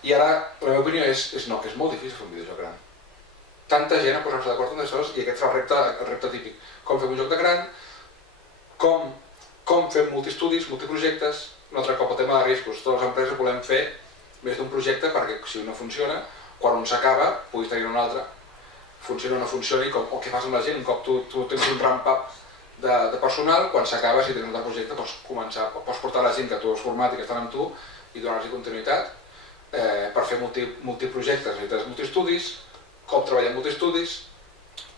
I ara, la meva opinió és no, que és molt difícil fer un videojoc gran. Tanta gent a posar-se d'acord amb això i aquest serà el repte típic. Com fer un joc de gran, com fem multiestudis, multiprojectes, un altre cop el tema de riscos. Totes les empreses volem fer més d'un projecte perquè si un no funciona, quan un s'acaba, puguis tenir un altre. Funciona o no funcioni, o què fas amb la gent, un cop tu tens un ramp-up de personal, quan s'acaba, si tens un altre projecte, pots portar la gent que tu has format i que estan amb tu i donar-los continuïtat. Per fer multiprojectes necessites multiestudis, com treballem multiestudis.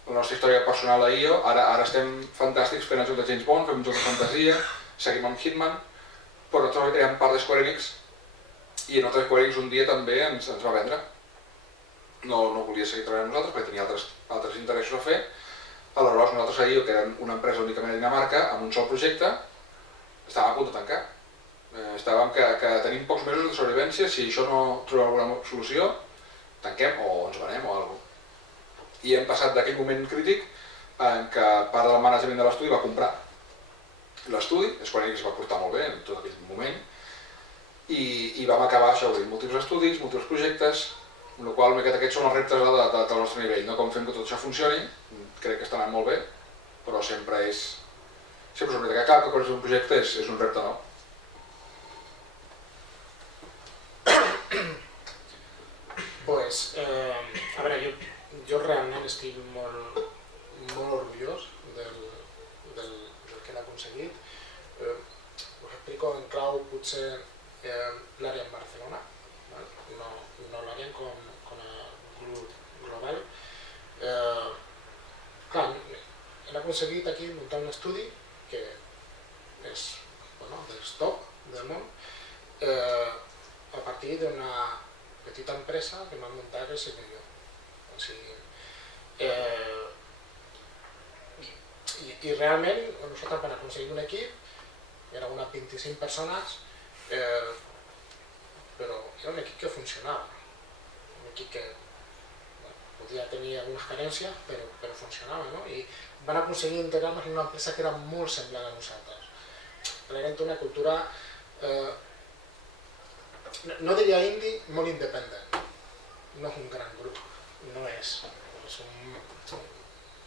La nostra història personal a IO, ara estem fantàstics fent el joc de James Bond, fem un joc de fantasia, seguim amb Hitman, però nosaltres érem part d'Square Enix i en Square Enix un dia també ens va vendre. No volia seguir treballant amb nosaltres perquè tenia altres interessos a fer. Aleshores nosaltres a IO, que érem una empresa únicament a Dinamarca, amb un sol projecte, estàvem a punt de tancar. Estàvem que tenim pocs mesos de sobrevivència, si això no trobem alguna solució, tanquem o ens venem o alguna cosa. I hem passat d'aquell moment crític en què part del management de l'estudi va comprar l'estudi, Square Enix es va portar molt bé en tot aquell moment, i vam acabar això, obrint múltiples estudis, múltiples projectes, amb la qual cosa aquests són els reptes del nostre nivell, com fem que tot això funcioni, crec que està anant molt bé, però sempre és un repte que cada cop que és un projecte és un repte nou. Pues, a veure, jo realment estic molt orgullós del que l'ha aconseguit. Us explico en clau potser l'àrea en Barcelona, no l'àrea com a grup global. Clar, hem aconseguit aquí muntar un estudi que és dels top del món a partir d'una petita empresa que m'ha muntat el senyor jo. O sigui, i realment nosaltres vam aconseguir un equip, era unes 25 persones, però era un equip que funcionava, un equip que podia tenir algunes carències, però funcionava, i van aconseguir integrar-nos en una empresa que era molt semblant a nosaltres. Realment una cultura, no diria indie, molt independent. No és un gran grup, no és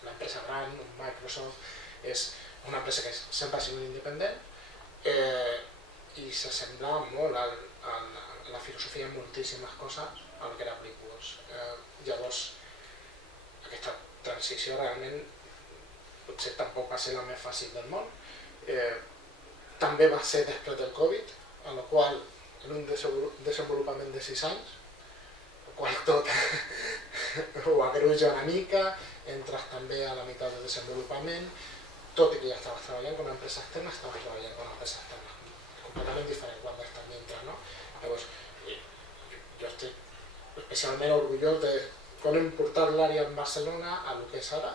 una empresa gran, un Microsoft, és una empresa que sempre ha sigut independent i s'assembla molt a la filosofia en moltíssimes coses al que era Brickworks. Llavors, aquesta transició realment potser tampoc va ser la més fàcil del món. També va ser després del Covid, en la qual en un desenvolupament de 6 anys, el qual tot ho agruja una mica, entres també a la meitat del desenvolupament, tot i que ja estaves treballant com a empresa externa, estaves treballant com a empresa externa completament diferent quan d'estar dintre, no? Llavors, jo estic especialment orgullós de com hem portat l'àrea en Barcelona a el que és ara,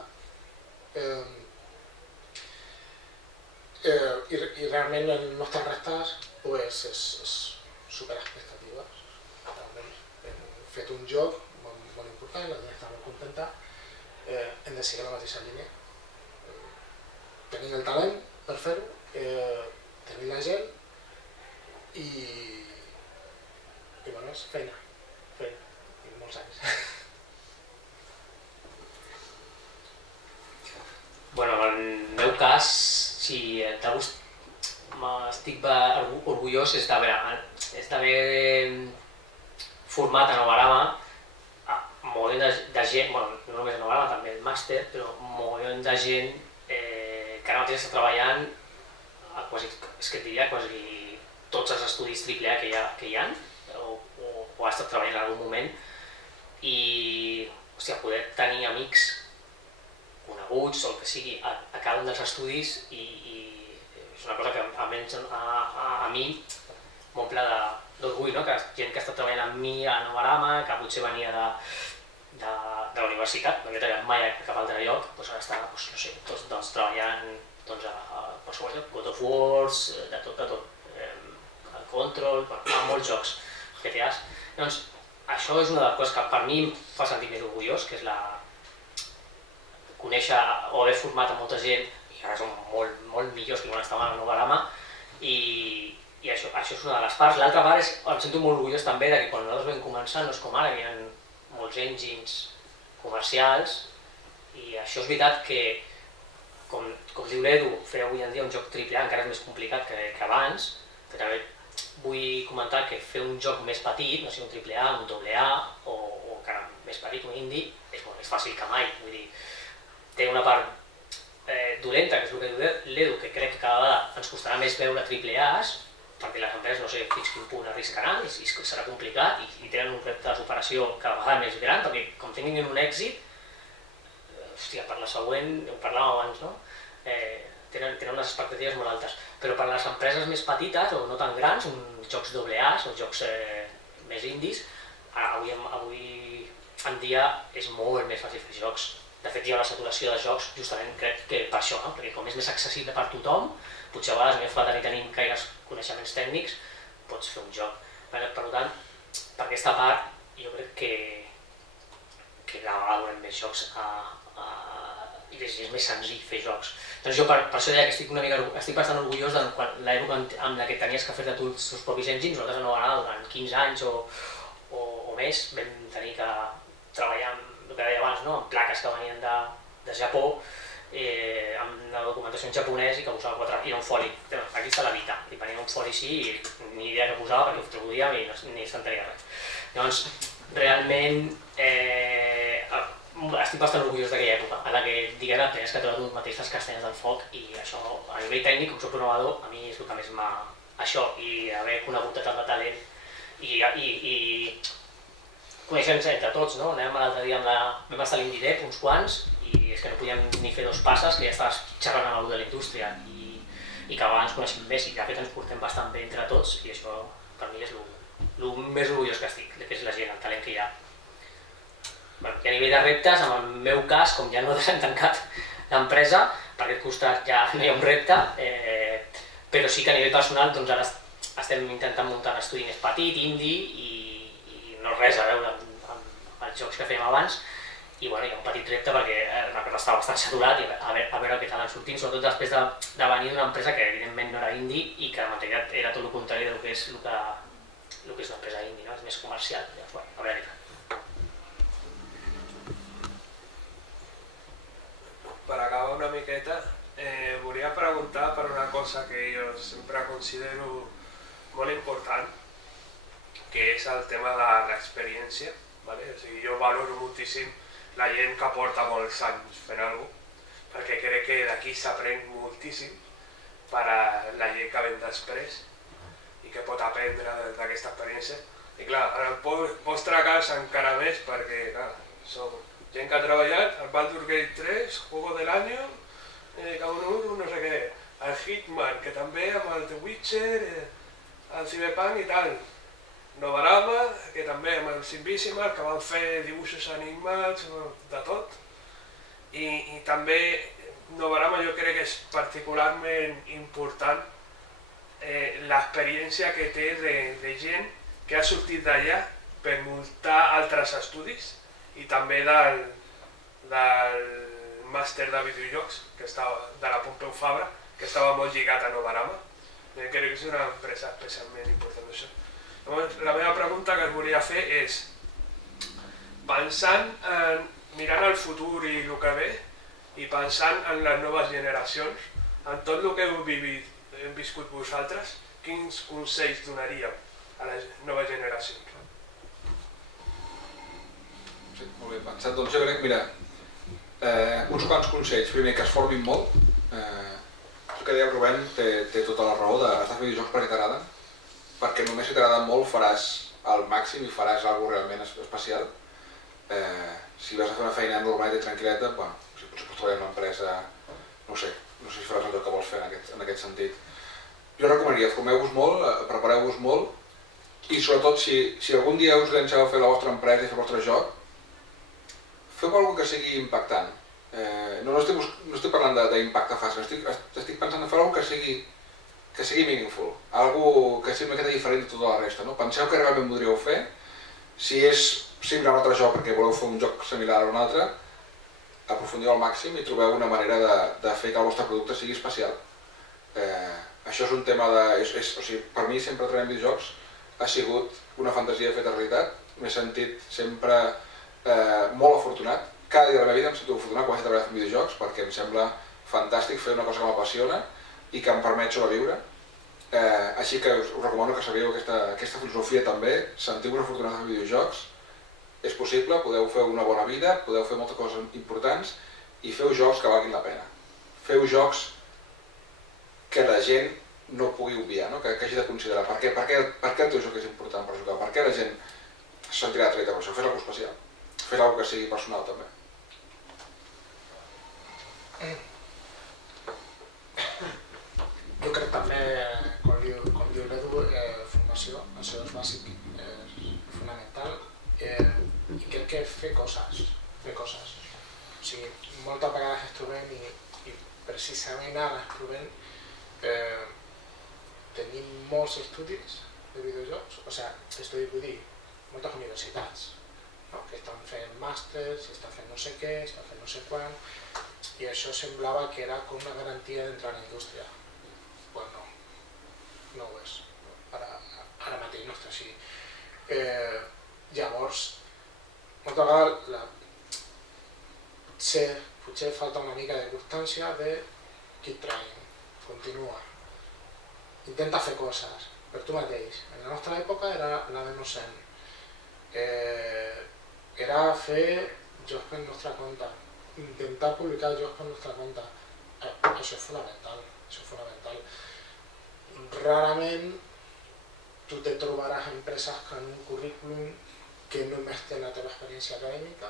i realment els nostres reptes pues, és super expectatives. Hem fet un joc molt important, la gent està molt contenta, hem de seguir la mateixa línia. Tenim el talent per fer-ho, tenim la gent i bueno, és feina, i molts anys. Bueno, en el meu cas, si estic orgullós és d'haver format a Novarama molt de gent, bueno, no només a Novarama, també el màster, però molt de gent que ara mateix està treballant a quasi, és que et diria, quasi tots els estudis AAA que hi ha, o ha estat treballant en algun moment, i hòstia, poder tenir amics coneguts o el que sigui a cada un dels estudis i és una cosa que almenys a mi m'omple d'orgull, no? Que gent que està treballant amb mi a Novarama, que potser venia de la universitat, no havia treballat mai a cap altre lloc, doncs ara està, no sé, tots treballant a qualsevol lloc, God of Wars, de tot, Control, a molts jocs, GTAs. Llavors, això és una de les coses que per mi em fa sentir més orgullós, que és conèixer o haver format a molta gent, i ara són molt millors que quan estaven a Novarama, i això és una de les parts. L'altra part és, em sento molt orgullós també que quan nosaltres vam començar, no és com ara, que hi ha molts engines comercials, i això és veritat que, com diu l'Edu, fer avui en dia un joc AAA encara és més complicat que abans, però també vull comentar que fer un joc més petit, no sé, un AAA, un AA, o encara més petit, un indie, és molt més fàcil que mai. Vull dir, té una part dolenta, que és el que diu l'Edu, que crec que cada vegada ens costarà més veure AAAs, perquè les empreses no sé fins quin punt arriscaran, i serà complicat, i tenen un repte d'operació cada vegada més gran, perquè com tinguin un èxit, hòstia, per la següent, ho parlàvem abans, no? Tenen unes expectatives molt altes, però per les empreses més petites o no tan grans, jocs AAAs o jocs més indis, avui en dia és molt més fàcil fer jocs. De fet, hi ha una saturació de jocs justament crec que per això, no? Perquè com és més accessible per tothom, potser a vegades no fa tenir gaires coneixements tècnics, pots fer un joc. Per tant, per aquesta part, jo crec que cada vegada veurem més jocs i és més senzill fer jocs. Doncs jo per això deia que estic bastant orgullós de l'època en la que tenies que fer-te tu els teus propis engines. Nosaltres a Novarama durant 15 anys o més vam tenir que treballar amb el que deia abans, amb plaques que venien de Japó, amb la documentació en japonès i que posava 4, i era un foli, aquí està la Vita, i venia un foli així i ni idea que posava perquè ho traduïa i ni s'entenia res. Llavors, realment estic bastant orgullós d'aquella època, en la que diguem que tenies que treure tu mateix les castanyes del foc, i això a nivell tècnic, com soc programador, a mi és el que més m'ha... Això, i haver conegut tant de talent i coneixem-nos entre tots, no? Anàvem l'altre dia vam estar a l'Indidep uns quants i és que no podíem ni fer 2 passes, que ja estaves xerrant amb algú de la indústria i que a vegades coneixem més i de fet ens portem bastant bé entre tots, i això per mi és el més orgullós que estic, que és la gent, el talent que hi ha. I a nivell de reptes, en el meu cas, com ja no hem tancat l'empresa, per aquest costat ja no hi ha un repte, però sí que a nivell personal doncs ara estem intentant muntar un estudi més petit, indie, i no res a veure amb els jocs que fèiem abans, i bueno, hi ha un petit repte perquè estava bastant saturat i a veure què tal ens sortim, sobretot després de venir d'una empresa que evidentment no era indie i que en realitat era tot el contrari del que és una empresa indie, no? És més comercial. Llavors, bueno, a veure què tal. Per acabar una miqueta, volia preguntar per una cosa que jo sempre considero molt important, que és el tema de l'experiència. O sigui, jo valoro moltíssim la gent que porta molts anys fent alguna cosa, perquè crec que d'aquí s'aprèn moltíssim per a la gent que ven després i que pot aprendre d'aquesta experiència. I clar, en el vostre cas encara més, perquè clar, som gent que ha treballat al Baldur's Gate 3, Juego del Año, no sé què, el Hitman, que també amb el The Witcher, el Cyberpunk i tal. Novarama, que també amb el Simbissimal, que van fer dibuixos animats, de tot. I també Novarama jo crec que és particularment important l'experiència que té de gent que ha sortit d'allà per muntar altres estudis i també del màster de videojocs que estava de la Pompeu Fabra, que estava molt lligat a Novarama. Crec que és una empresa especialment important d'això. Llavors, la meva pregunta que us volia fer és, mirant el futur i el que ve, i pensant en les noves generacions, en tot el que heu viscut vosaltres, quins consells donaríeu a les noves generacions? Sí, molt ben pensat. Doncs jo crec, mira, uns quants consells. Primer, que es formin molt. El que deia Rubén té tota la raó de fer videojocs perquè t'agraden, perquè només si t'agraden molt faràs al màxim i faràs alguna realment especial. Si vas a fer una feina normal i tranquil·leta, bueno, potser pots treballar en una empresa, no sé si faràs el que vols fer en aquest sentit. Jo recomanaria, formeu-vos molt, prepareu-vos molt i sobretot si algun dia us llanceu a fer la vostra empresa i fer el vostre joc, feu alguna cosa que sigui impactant. No estic parlant d'impacte fàcil, estic pensant en fer alguna cosa que sigui meaningful, alguna que sigui una miqueta diferent de tota la resta. Penseu que realment podríeu fer, si és similar a un altre joc perquè voleu fer un joc similar a un altre, aprofundiu al màxim i trobeu una manera de fer que el vostre producte sigui especial. Això és un tema per mi sempre treballar en videojocs ha sigut una fantasia feta realitat, m'he sentit sempre molt afortunat. Cada dia de la meva vida em sento afortunat quan vaig treballar fent videojocs perquè em sembla fantàstic fer una cosa que m'apassiona i que em permet sobreviure. Així que us recomano que sabeu aquesta filosofia també, sentiu-vos afortunats en videojocs. És possible, podeu fer una bona vida, podeu fer moltes coses importants i feu jocs que valguin la pena. Feu jocs que la gent no pugui obviar, que hagi de considerar per què el teu joc és important per jugar, per què la gent se sentirà atraïda per això. Fes alguna cosa especial, fes alguna cosa que sigui personal també. Jo crec també, com diu l'Edu, formació, això és bàsic, és fonamental. I crec que fer coses. O sigui, moltes vegades es trobem i precisament ara es trobem tenim molts estudis de videojocs, o sigui, estudis vull dir, moltes universitats, que estan fent màsters, estan fent no sé què, estan fent no sé quan, i això semblava que era com una garantia d'entrar a la indústria. Pues no ho és, ara mateix no està així. Llavors, moltes vegades potser falta una mica de constància de keep trying, continua, intenta fer coses per tu mateix. En la nostra època era la de Innocent, era fer jocs per nostra compte, intentar publicar jocs per nostra compte. Això és fonamental, Rarament tu te trobaràs empreses que en un currículum que només té la teva experiència acadèmica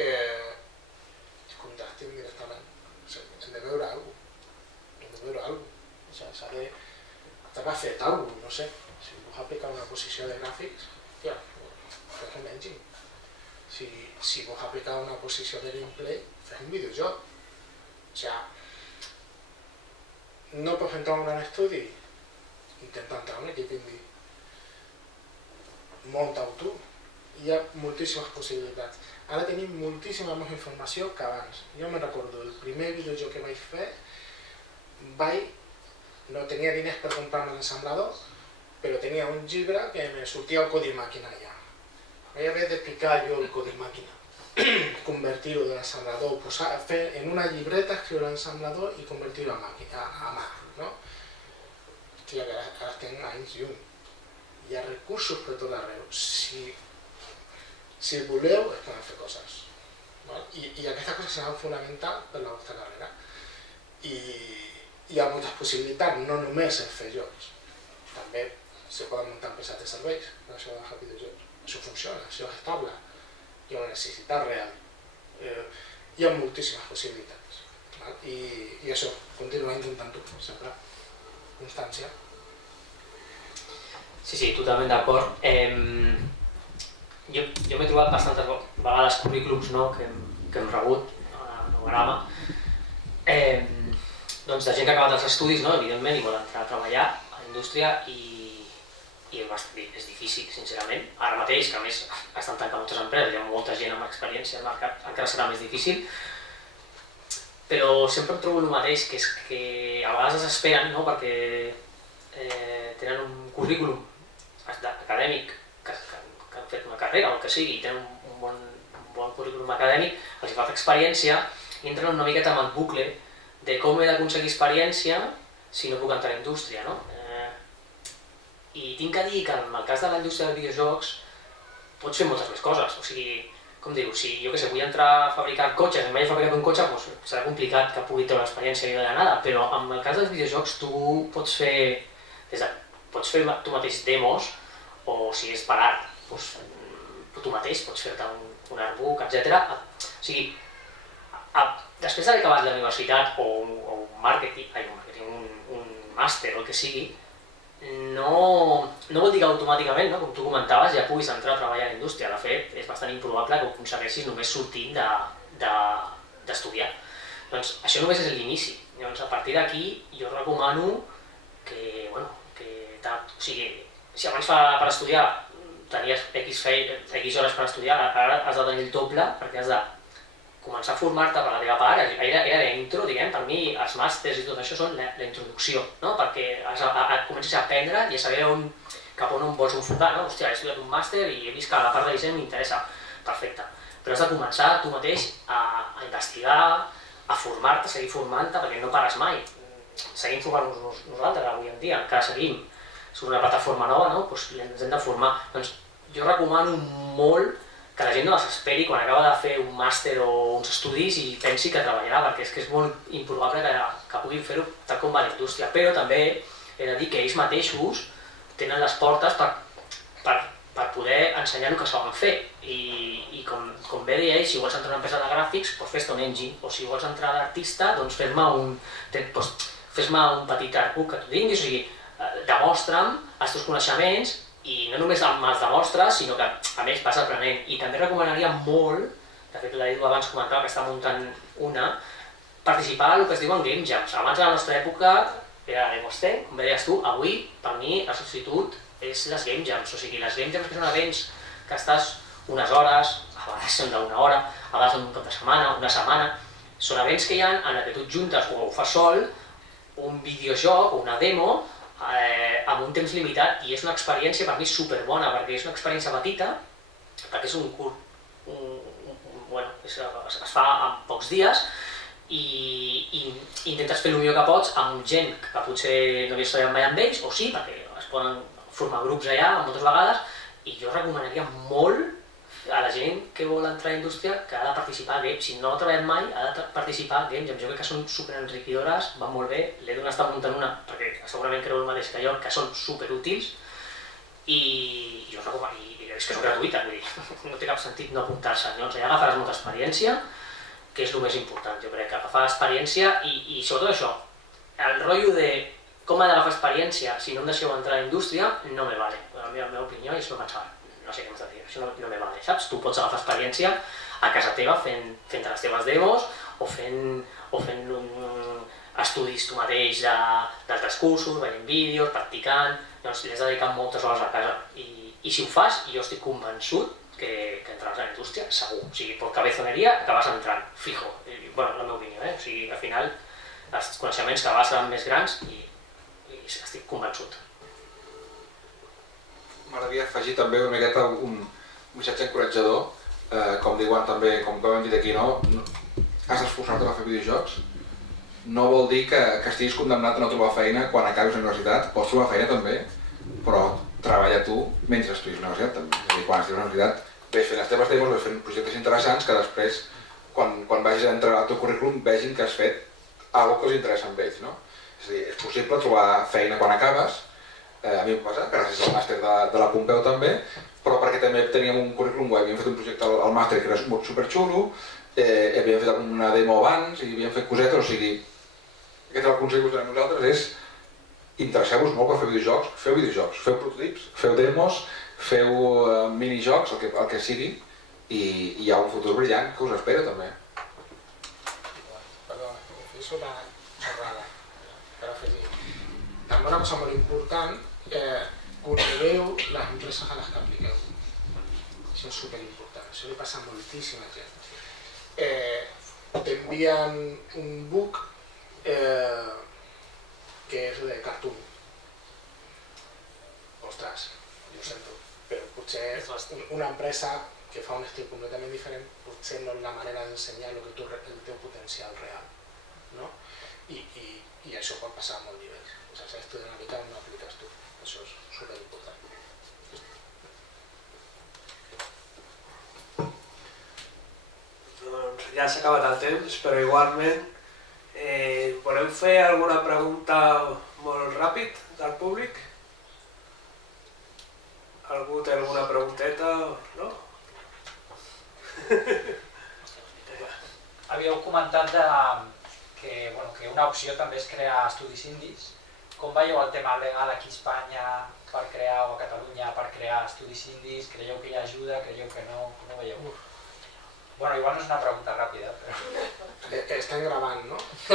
es contrastin directament. Hem de veure alguna cosa. S'ha d'haver fet alguna cosa, no sé. Si vols aplicar una posició de gràfics, fes un engine. Si vols aplicar una posició de gameplay, fes un videojoc. No pots entrar en un gran estudi, intenta entrar en un equip indie. Munta-ho tu. Hi ha moltíssimes possibilitats. Ara tenim moltíssima més informació que abans. Jo me'n recordo, el primer videojoc que vaig fer, no tenia diners per comprar-me l'ensamblador, però tenia un llibre que me sortia el codi màquina ja. Vaig haver de picar jo el codi màquina, convertir-ho de l'ensamblador, fer en una llibreta, escriure l'ensamblador i convertir-ho a mà. Hòstia, que ara estem anys llum. Hi ha recursos per tot arreu. Si voleu, es poden fer coses. I aquestes coses seran fonamentals per la vostra carrera. I hi ha moltes possibilitats, no només en fer jocs. També se poden muntar empreses de serveis, això de videojocs. Això funciona, això és estable. Hi ha una necessitat real. Hi ha moltíssimes possibilitats. I això, continuar intentant-ho, sempre. Constància. Sí, totalment d'acord. Jo m'he trobat bastantes vegades currículums que hem rebut a Novarama, doncs de gent que ha acabat els estudis, evidentment, i vol entrar a treballar a la indústria i és difícil, sincerament. Ara mateix, que a més estan tancant moltes empreses, hi ha molta gent amb experiència al mercat, encara serà més difícil. Però sempre em trobo el mateix, que és que a vegades desesperen, perquè tenen un currículum acadèmic, que han fet una carrera o el que sigui, i tenen un bon currículum acadèmic, els hi falta experiència i entren una miqueta amb el bucle de com he d'aconseguir experiència si no puc entrar a la indústria. I tinc que dir que en el cas de la indústria dels videojocs pots fer moltes més coses. O sigui, com dir-ho, si jo què sé, vull entrar a fabricar cotxes i mai he fabricat un cotxe, doncs serà complicat que pugui treure l'experiència de la nada, però en el cas dels videojocs tu pots fer tu mateix demos, o si és per art, doncs tu mateix pots fer-te un artbook, etc. O sigui, després d'haver acabat la universitat o un màster o el que sigui, no vol dir que automàticament, com tu comentaves, ja puguis entrar a treballar a la indústria. De fet, és bastant improbable que ho aconsegueixis només sortint d'estudiar. Doncs això només és l'inici. Llavors, a partir d'aquí, jo recomano que, si abans per estudiar tenies X hores per estudiar, ara has de tenir el doble perquè has de començar a formar-te per la teva part. Era la intro, diguem, per mi els màsters i tot això són la introducció, perquè comences a aprendre i a saber cap on vols enfocar. Hòstia, he estudiat un màster i he vist que la part de disseny m'interessa. Perfecte. Però has de començar tu mateix a investigar, a formar-te, a seguir formant-te, perquè no pares mai. Seguim formant-nos nosaltres avui en dia, encara seguim. Sobre una plataforma nova, doncs ens hem de formar. Doncs jo recomano molt que la gent no desesperi quan acaba de fer un màster o uns estudis i pensi que treballarà, perquè és que és molt improbable que puguin fer-ho tal com va la indústria. Però també he de dir que ells mateixos tenen les portes per poder ensenyar el que saben fer. I com bé deia ell, si vols entrar a una empresa de gràfics, doncs fes-te un engine. O si vols entrar d'artista, doncs fes-me un petit artbook que tu tinguis. O sigui, demostra'm els teus coneixements i no només me'ls demostres, sinó que a més vas aprenent. I també recomanaria molt, de fet l'Edu abans comentava que està muntant participar en el que es diuen game jams. Abans de la nostra època era la Demo Stand, com deies tu, avui per mi el substitut és les game jams. O sigui, les game jams que són events que estàs unes hores, a vegades són d'una hora, a vegades un cop de setmana, una setmana. Són events que hi ha en què tu et juntes o ho fas sol, un videojoc o una demo, amb un temps limitat, i és una experiència per mi superbona, perquè és una experiència petita, perquè és un curt, es fa en pocs dies i intentes fer el millor que pots amb gent que potser no havies treballat mai amb ells, o sí, perquè es poden formar grups allà moltes vegades, i jo recomanaria molt a la gent que vol entrar a la indústria que ha de participar a games. Si no ha treballat mai, ha de participar a games. Jo crec que són superenriquidores, van molt bé. L'Edu n'està muntant una, perquè segurament creu el mateix que jo, que són superútils, i jo recomano, i és que són gratuïtes, vull dir, no té cap sentit no apuntar-se. Llavors, allà agafaràs molta experiència, que és el més important, jo crec, agafar experiència i sobretot això, el rotllo de com ha d'agafar experiència si no em deixeu entrar a la indústria no me vale. La meva opinió, i això no pensava. No sé què m'estàs dient, això no me vale, saps? Tu pots agafar experiència a casa teva fent les teves demos o fent estudis tu mateix d'altres cursos, veient vídeos, practicant, doncs li has de dedicar moltes hores a casa. I si ho fas, jo estic convençut que entraràs a la indústria, segur. O sigui, per cabezoneria acabes entrant, fijo. Bueno, la meva opinió, O sigui, al final els coneixements que vas seran més grans i estic convençut. M'agradaria afegir també una miqueta un missatge encoratjador, com diuen també, com hem dit aquí, has d'esforçar-te per fer videojocs. No vol dir que estiguis condemnat a no trobar feina quan acabis la universitat, pots trobar feina també, però treballa tu mentre estudis a la universitat també. És a dir, quan estiguis a la universitat ves fent les teves demos, ves fent projectes interessants que després, quan vagis a entrar al teu currículum, vegin que has fet alguna cosa que els interessa amb ells. És a dir, és possible trobar feina quan acabes. A mi em passa, gràcies al màster de la Pompeu també, però perquè també teníem un currículum web, havíem fet un projecte al màster que era superxulo, havíem fet una demo abans i havíem fet cosetes, o sigui, aquest és el consell que us donem nosaltres, és interesseu-vos molt per fer videojocs, feu prototips, feu demos, feu minijocs, el que sigui, i hi ha un futur brillant que us espera també. Perdona, és una xerrada per afegir. També una cosa molt important, conegueu les empreses a les que apliqueu. Això és superimportant, això li passa a moltíssima gent. T'envien un book que és de cartoon. Ostres, jo ho sento, però potser una empresa que fa un estil completament diferent potser no és la manera d'ensenyar el teu potencial real, no? I això pot passar a molts nivells. O sigui, s'ha d'estudiar una mica on no apliques tu. Això és superimportant. Doncs ja s'ha acabat el temps, però igualment voleu fer alguna pregunta molt ràpid del públic? Algú té alguna pregunteta? No? Havíeu comentat que una opció també és crear estudis indis. Com veieu el tema legal aquí a Espanya per crear, o a Catalunya per crear estudis indis? Creieu que hi ha ajuda? Creieu que no? Com ho veieu? Bueno, igual no és una pregunta ràpida, però... Estem gravant, no? Si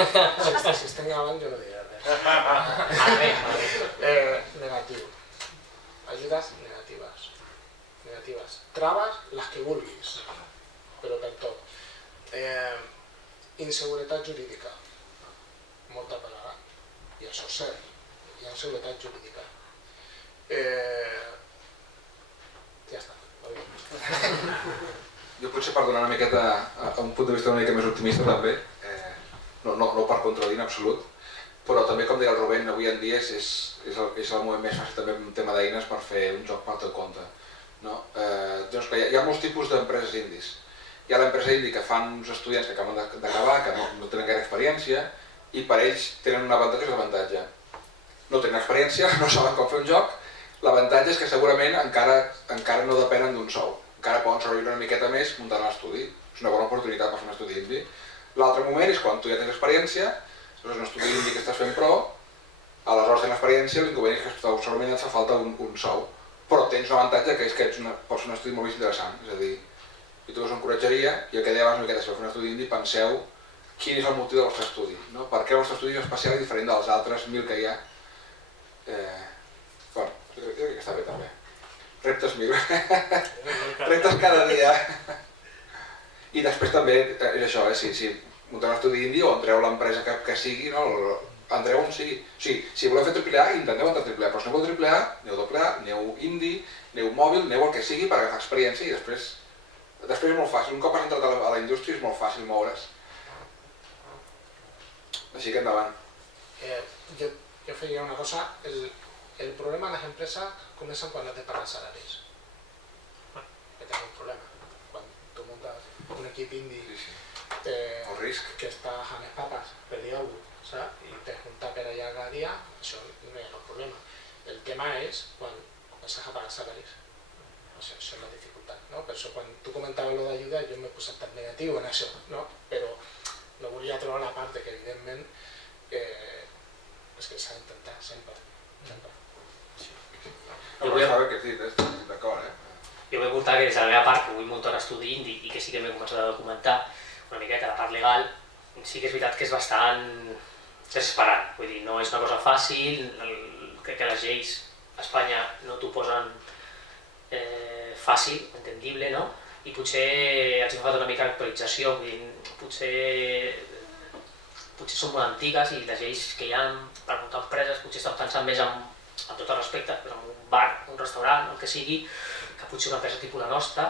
estem gravant jo no diré res. Negatiu. Ajudes negatives. Traves les que vulguis, però per tot. Inseguretat jurídica. Molta vegada. I això és cert. Hi ha inseguretat jurídica. Ja està. Jo potser per donar una miqueta a un punt de vista una mica més optimista també, no per contradir en absolut, però també com deia el Rubén, avui en dia és el moment més fàcil també un tema d'eines per fer un joc pel teu compte. Doncs que hi ha molts tipus d'empreses indis. Hi ha l'empresa indi que fan uns estudiants que acaben d'acabar, que no tenen gaire experiència, i per ells tenen un avantatge i un desavantatge. No tenen experiència, no saben com fer un joc, l'avantatge és que segurament encara no depenen d'un sou. Encara poden sobreviure una miqueta més muntant l'estudi. És una bona oportunitat per fer un estudi indi. L'altre moment és quan tu ja tens experiència, és un estudi indi que estàs fent pro, aleshores tens l'experiència, l'inconvenient és que segurament et fa falta un sou. Però tens un avantatge que és que pots fer un estudi molt més interessant. És a dir, jo també us encoratjaria, i el que deia abans una miqueta, si vau fer un estudi indi, penseu quin és el motiu del vostre estudi. Per què el vostre estudi és especial i diferent dels altres 1.000 que hi ha. Bueno, jo crec que està bé també. Reptes 1.000. Reptes cada dia. I després també és això, si munteu un estudi indi o entreu a l'empresa que sigui, entreu on sigui. O sigui, si voleu fer AAA, intenteu entrar a AAA, però si no voleu AAA, aneu AA, aneu indi, aneu mòbil, aneu el que sigui per agafar experiència i després és molt fàcil. Un cop has entrat a la indústria és molt fàcil moure's. Així que endavant. Jo faria una cosa, el problema de les empreses comença quan no te paguen salaris. Que tens un problema. Quan tu muntes un equip indi El risc. que està a les papes per dir alguna cosa, saps? I tens un tàper allà cada dia, això no hi ha cap problema. El tema és quan comences a pagar salaris. Això és la dificultat, no? Per això quan tu comentaves lo d'ajuda jo m'he posat tan negatiu en això, no? Però no volia trobar la part que evidentment és que s'ha d'intentar sempre. Jo vull saber què has dit, estic d'acord, Jo vull portar que des de la meva part, que vull muntar un estudi indi i que sí que m'he començat a documentar una miqueta la part legal, sí que és veritat que és bastant desesperant. Vull dir, no és una cosa fàcil, crec que les lleis a Espanya no t'ho posen fàcil, entendible, no? I potser els ha faltat una mica d'actualització, vull dir, potser són molt antigues i les lleis que hi ha per muntar empreses potser estan pensant més amb tot el respecte, en un bar, un restaurant, el que sigui, que potser una empresa tipus la nostra,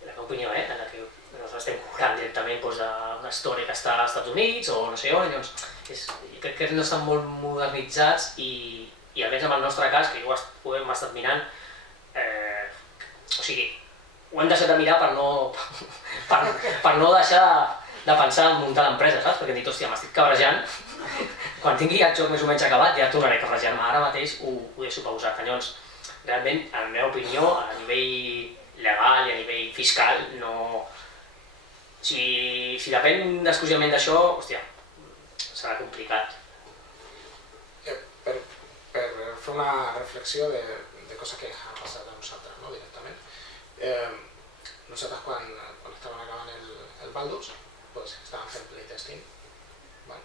la meva opinió, en la que nosaltres estem cobrant directament d'una història que està als Estats Units o no sé on, llavors crec que no estan molt modernitzats i almenys en el nostre cas, que ho hem estat mirant, o sigui, ho hem deixat de mirar per no deixar de pensar en muntar l'empresa, saps? Perquè hem dit, hòstia, m'estic cabrejant, quan tingui el joc més o menys acabat ja tornaré a cabrejar-me, ara mateix ho deixo pausar. Llavors, realment, en la meva opinió, a nivell legal i a nivell fiscal, no... Si depèn exclusivament d'això, hòstia, serà complicat. Per fer una reflexió de coses que han passat a nosaltres, no? Directament. Nosaltres quan estàvem acabant el Baldur's, pues, estàvem fent playtesting. Vale.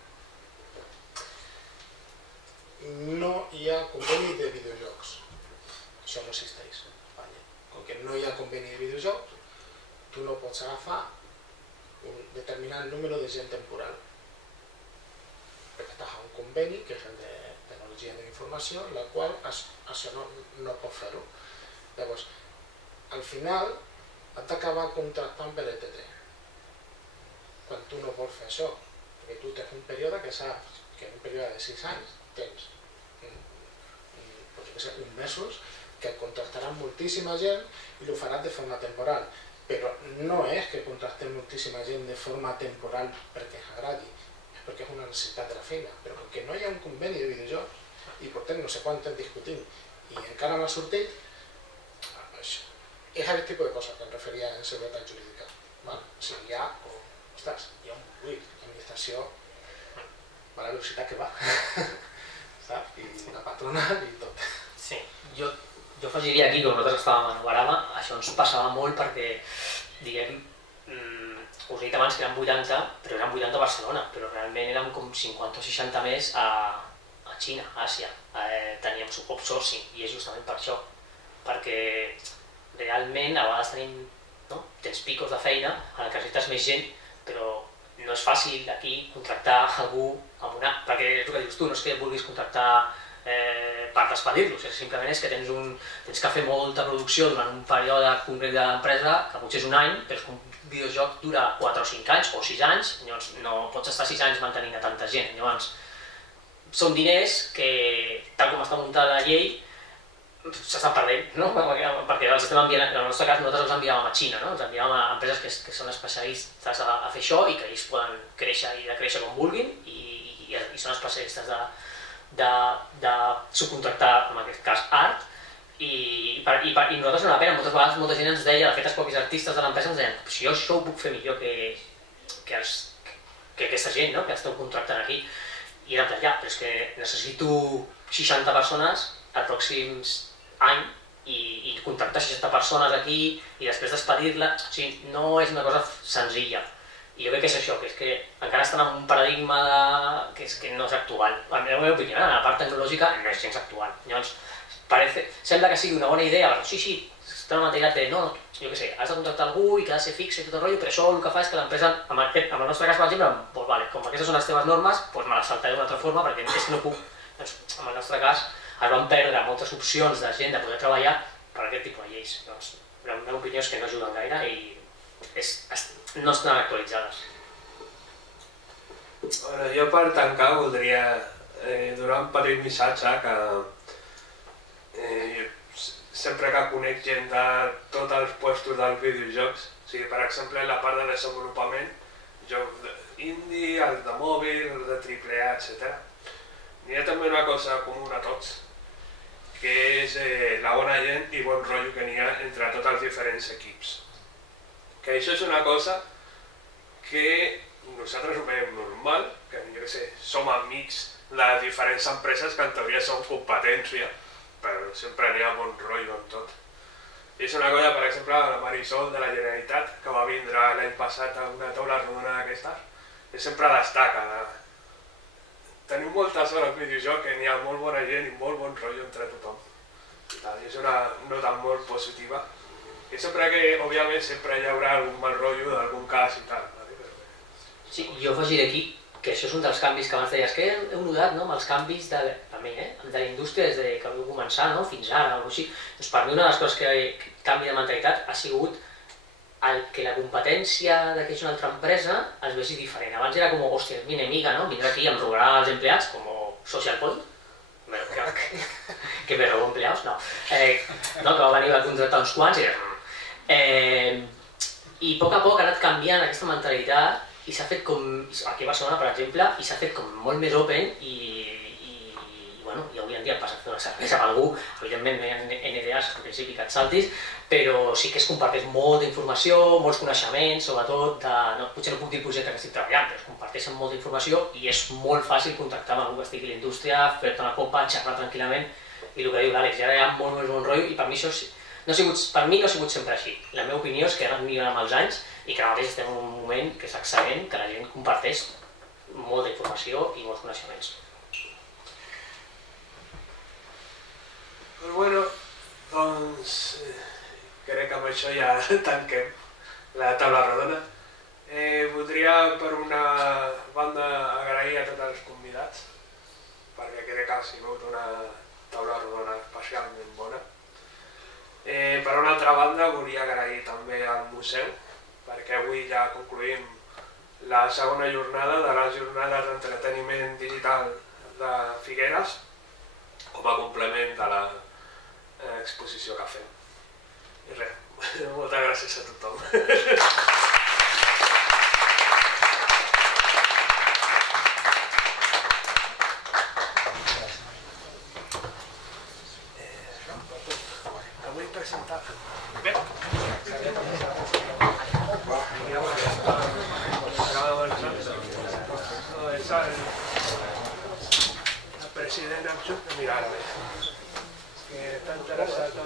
No hi ha conveni de videojocs. Això no existeix a Espanya. Com que no hi ha conveni de videojocs, tu no pots agafar un determinat número de gent temporal. Perquè estàs a un conveni, que és el de tecnologia de la informació, en la qual això no pot fer-ho. Llavors, al final, has d'acabar contractant per ETT. Quan tu no vols fer això, perquè tu tens un període que saps que en un període de 6 anys tens uns mesos que et contractaran moltíssima gent i ho faràs de forma temporal. Però no és que contractem moltíssima gent de forma temporal perquè ens agradi, és perquè és una necessitat de la feina. Però com que no hi ha un conveni de videojocs i portem no sé quant temps discutint i encara no ha sortit, és aquest tipus de coses que em referia en seguretat jurídica. O sigui, hi ha un buit, l'administració va a la velocitat que va, saps? I la patronal i tot. Sí, jo afegiria aquí que nosaltres estàvem a Novarama, això ens passava molt perquè, diguem, us he dit abans que eren 80, però eren 80 a Barcelona, però realment eren com 50 o 60 més a Xina, a Àsia. Teníem outsourcing i és justament per això, perquè realment a vegades tens picos de feina en què necessites més gent, però no és fàcil aquí contractar algú perquè és el que dius tu, no és que vulguis contractar per despedir-los, simplement és que tens que fer molta producció durant un període concret de l'empresa, que potser és un any, però és que un videojoc dura 4 o 5 anys o 6 anys, llavors no pots estar 6 anys mantenint a tanta gent. Llavors, són diners que, tal com està muntada la llei, s'estan perdent, no? Perquè els estem enviant, en el nostre cas nosaltres els enviàvem a Xina, no? Els enviàvem a empreses que són especialistes a fer això i que ells poden créixer i decréixer com vulguin i són especialistes de subcontractar, en aquest cas, art i nosaltres era una pena, moltes vegades molta gent ens deia, de fet els propis artistes de l'empresa ens deien si jo això ho puc fer millor que aquesta gent, no? Que esteu contractant aquí i era en plan, ja, però és que necessito 60 persones els pròxims any i contractar 60 persones aquí i després despedir-la, o sigui, no és una cosa senzilla. I jo crec que és això, que és que encara estan en un paradigma que és que no és actual. En la meva opinió, en la part tecnològica no és gens actual. Llavors, sembla que sigui una bona idea, però sí, està una mentalitat de no, jo què sé, has de contractar algú i que ha de ser fix i tot el rotllo, però això el que fa és que l'empresa, en el nostre cas, per exemple, doncs vale, com aquestes són les teves normes, doncs me les saltaré d'una altra forma perquè és que no puc. Doncs, en el nostre cas, es van perdre moltes opcions de gent de poder treballar per aquest tipus de lleis. Doncs, la meva opinió és que no ajuden gaire i no estan actualitzades. Jo per tancar voldria donar un petit missatge que sempre que conec gent de tots els puestos dels videojocs, o sigui, per exemple, la part de desenvolupament, jocs indie, els de mòbil, els de AAA, etc. N'hi ha també una cosa comuna a tots, que és la bona gent i bon rotllo que n'hi ha entre tots els diferents equips. Que això és una cosa que nosaltres ho veiem normal, que jo què sé, som amics de diferents empreses que en teoria són competència, però sempre n'hi ha bon rotllo en tot. I és una cosa, per exemple, la Marisol de la Generalitat, que va vindre l'any passat a una taula rodona d'aquestes, que sempre destaca. Tenim molta sort al videojoc, que n'hi ha molt bona gent i molt bon rotllo entre tothom. I és una nota molt positiva. I sempre que, òbviament, sempre hi haurà algun mal rotllo d'algun cas i tal. Sí, jo afegiré aquí que això és un dels canvis que abans deies, que heu notat, no?, amb els canvis de la indústria des que vau començar, no?, fins ara, o alguna cosa així. Doncs per mi una de les coses que canvia de mentalitat ha sigut que la competència de que és una altra empresa es vegi diferent. Abans era com, hòstia, és mi enemiga, no?, vindrà aquí i em robarà els empleats, com Social Point, que me robó empleados, no, que va venir a contractar uns quants i a poc ha anat canviant aquesta mentalitat i s'ha fet com, aquí a Barcelona per exemple, i s'ha fet com molt més open i bueno, i avui en dia passa a fer una cervesa amb algú, evidentment no hi ha NDAs al principi que et saltis, però sí que es comparteix molta informació, molts coneixements, sobretot de, no, potser no puc dir el projecte que estic treballant, però es comparteixen molta informació i és molt fàcil contactar amb algú que estigui a la indústria, fer-te una copa, xerrar tranquil·lament, i el que diu l'Àlex, ja hi ha molt més bon rotllo i per mi això no ha sigut sempre així. La meva opinió és que ha anat millorant amb els anys i que ara mateix estem en un moment que és excel·lent, que la gent comparteix molta informació i molts coneixements. Però bueno, doncs crec que amb això ja tanquem la taula rodona. Voldria per una banda agrair a tots els convidats perquè crec que ha sigut una taula rodona especialment bona. Per una altra banda volia agrair també al museu perquè avui ja concluïm la segona jornada de les jornades d'entreteniment digital de Figueres com a complement de l'exposició que fem. I res, moltes gràcies a tothom. Vull presentar. Bé. El president absolut de mirar-me, que està interessat en...